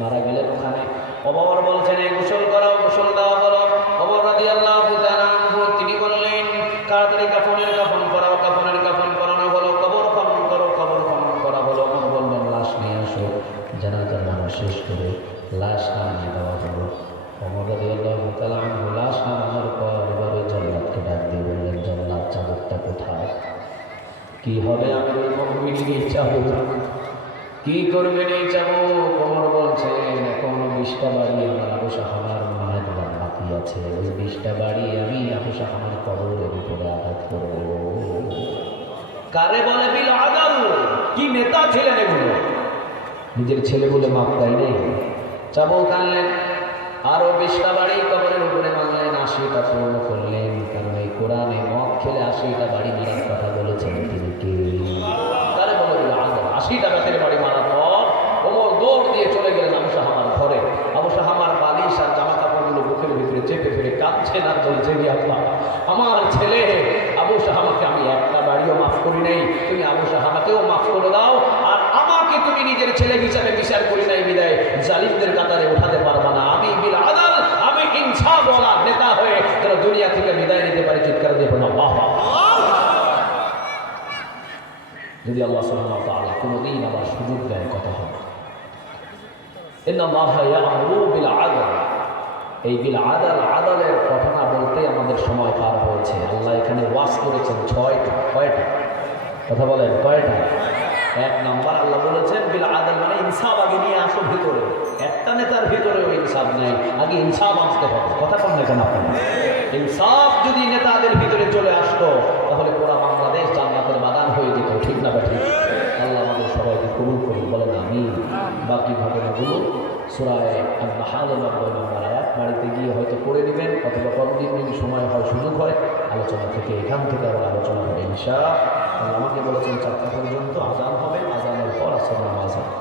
মারা গেলেন ওখানে। ওমর বলছেন এই গোসল করাও, গোসল দেওয়া হলো। ওমর রাদিয়াল্লাহু তাআলা আনহু তিনি বললেন তাড়াতাড়ি কাফনের কাফন পরাও, কাফনের কাফন পরানো হলো। কবর খনন করো, কবর খনন করা হলো। ওমর বললেন লাশ নিয়ে আসো, জানাজার নামাজ শেষ করে লাশ নামিয়ে দেওয়া হলো। ওমর রাদিয়াল্লাহু তাআলা আনহু লাশ নামানোর পর এবারে জল্লাদকে ডাক দিয়ে বললেন জল্লাদ চাবুকটা কোথায়? কি হবে আমিরুল মুমিনিন এই চাবুক, কি করবেন এই চাবুক? ওমর বলছেন এখন 20টা বাড়ি আমার আবু শাহমার মায়ের বাকি আছে, ওই 20টা বাড়ি আমি আবু শাহমার কবরের উপরে আঘাত করব। কারে বলে বিল আদাল, কি নেতা ছিলেন এগুলো, নিজের ছেলে বলে মাপ দেয় নেই। চাবুক আনলেন, আরো 20টা বাড়ি কবরের উপরে মারলেন, 80টা পূর্ণ করলেন। কারণ এই কোরআনে মদ খেলে 80টা বাড়ি মারার কথা বলেছেন তিনি কে? কারে বলে বিল আদাল। 80টা রাতের বাড়ি মারার পর ওমর দৌড় দিয়ে চলে গেলেন আবু শাহমার ঘরে। আবু শাহমার বালিশ আর জামা কাপড়গুলো বুকের ভিতরে চেপে ফেলে কাঁদছেন আর বলছে যে আল্লাহ, আমার ছেলে আবু শাহমাকে আমি একটা বাড়িও মাফ করি নাই, তুমি আবু শাহমাকেও মাফ করে দাও, আর আমাকে তুমি নিজের ছেলে হিসাবে বিচার করি নাই বিদায় জালিমদের কাতারে উঠাতে পারবা না। আমি বিল আদাল, আমি ইনসাফওয়ালা নেতা হয়ে যারা দুনিয়া থেকে বিদায় নিতে পারি, চিৎকার দিয়ে বলুন আল্লাহ। যদি আল্লাহ সুবহানাহু ওয়া তাআলা কোনোদিন আবার সুযোগ দেয় কথা হবে, ইন্নাল্লাহা ইয়া'মুরু বিল আদল, এই বিল আদল, আদলের ঘটনা বলতে আমাদের সময় পার হয়েছে। আল্লাহ এখানে ওয়াজ করেছেন 6টা, কয়টা কথা বলেন, কয়টা? 1 নাম্বার আল্লাহ বলেছেন বিল আদল মানে ইনসাফ আগে নিয়ে আসো ভিতরে। একটা নেতার ভিতরেও ইনসাফ নেই, আগে ইনসাফ আসতে হবে। কথা কন না কেন আপনারা? ইনসাফ যদি নেতাদের ভিতরে চলে আসতো তাহলে পুরো বাংলাদেশ জান্নাতের বাগান হয়ে যেত, ঠিক না ঠিক? আল্লাহ আমাদের সবাইকে কবুল করুন, বলেন আমিন। বাকি ঘটনাগুলো সূরা আন-নাহল 90 নম্বর আয়াত বাড়িতে গিয়ে হয়তো পড়ে নেবেন, অথবা পরদিন যদি সময় হয় সুযোগ হয় আলোচনা থেকে এখান থেকে আবার আলোচনা হবে ইনশাআল্লাহ। আমাকে বলেছেন 4টা পর্যন্ত আজান হবে, আজানের পর আসর নামাজ হবে।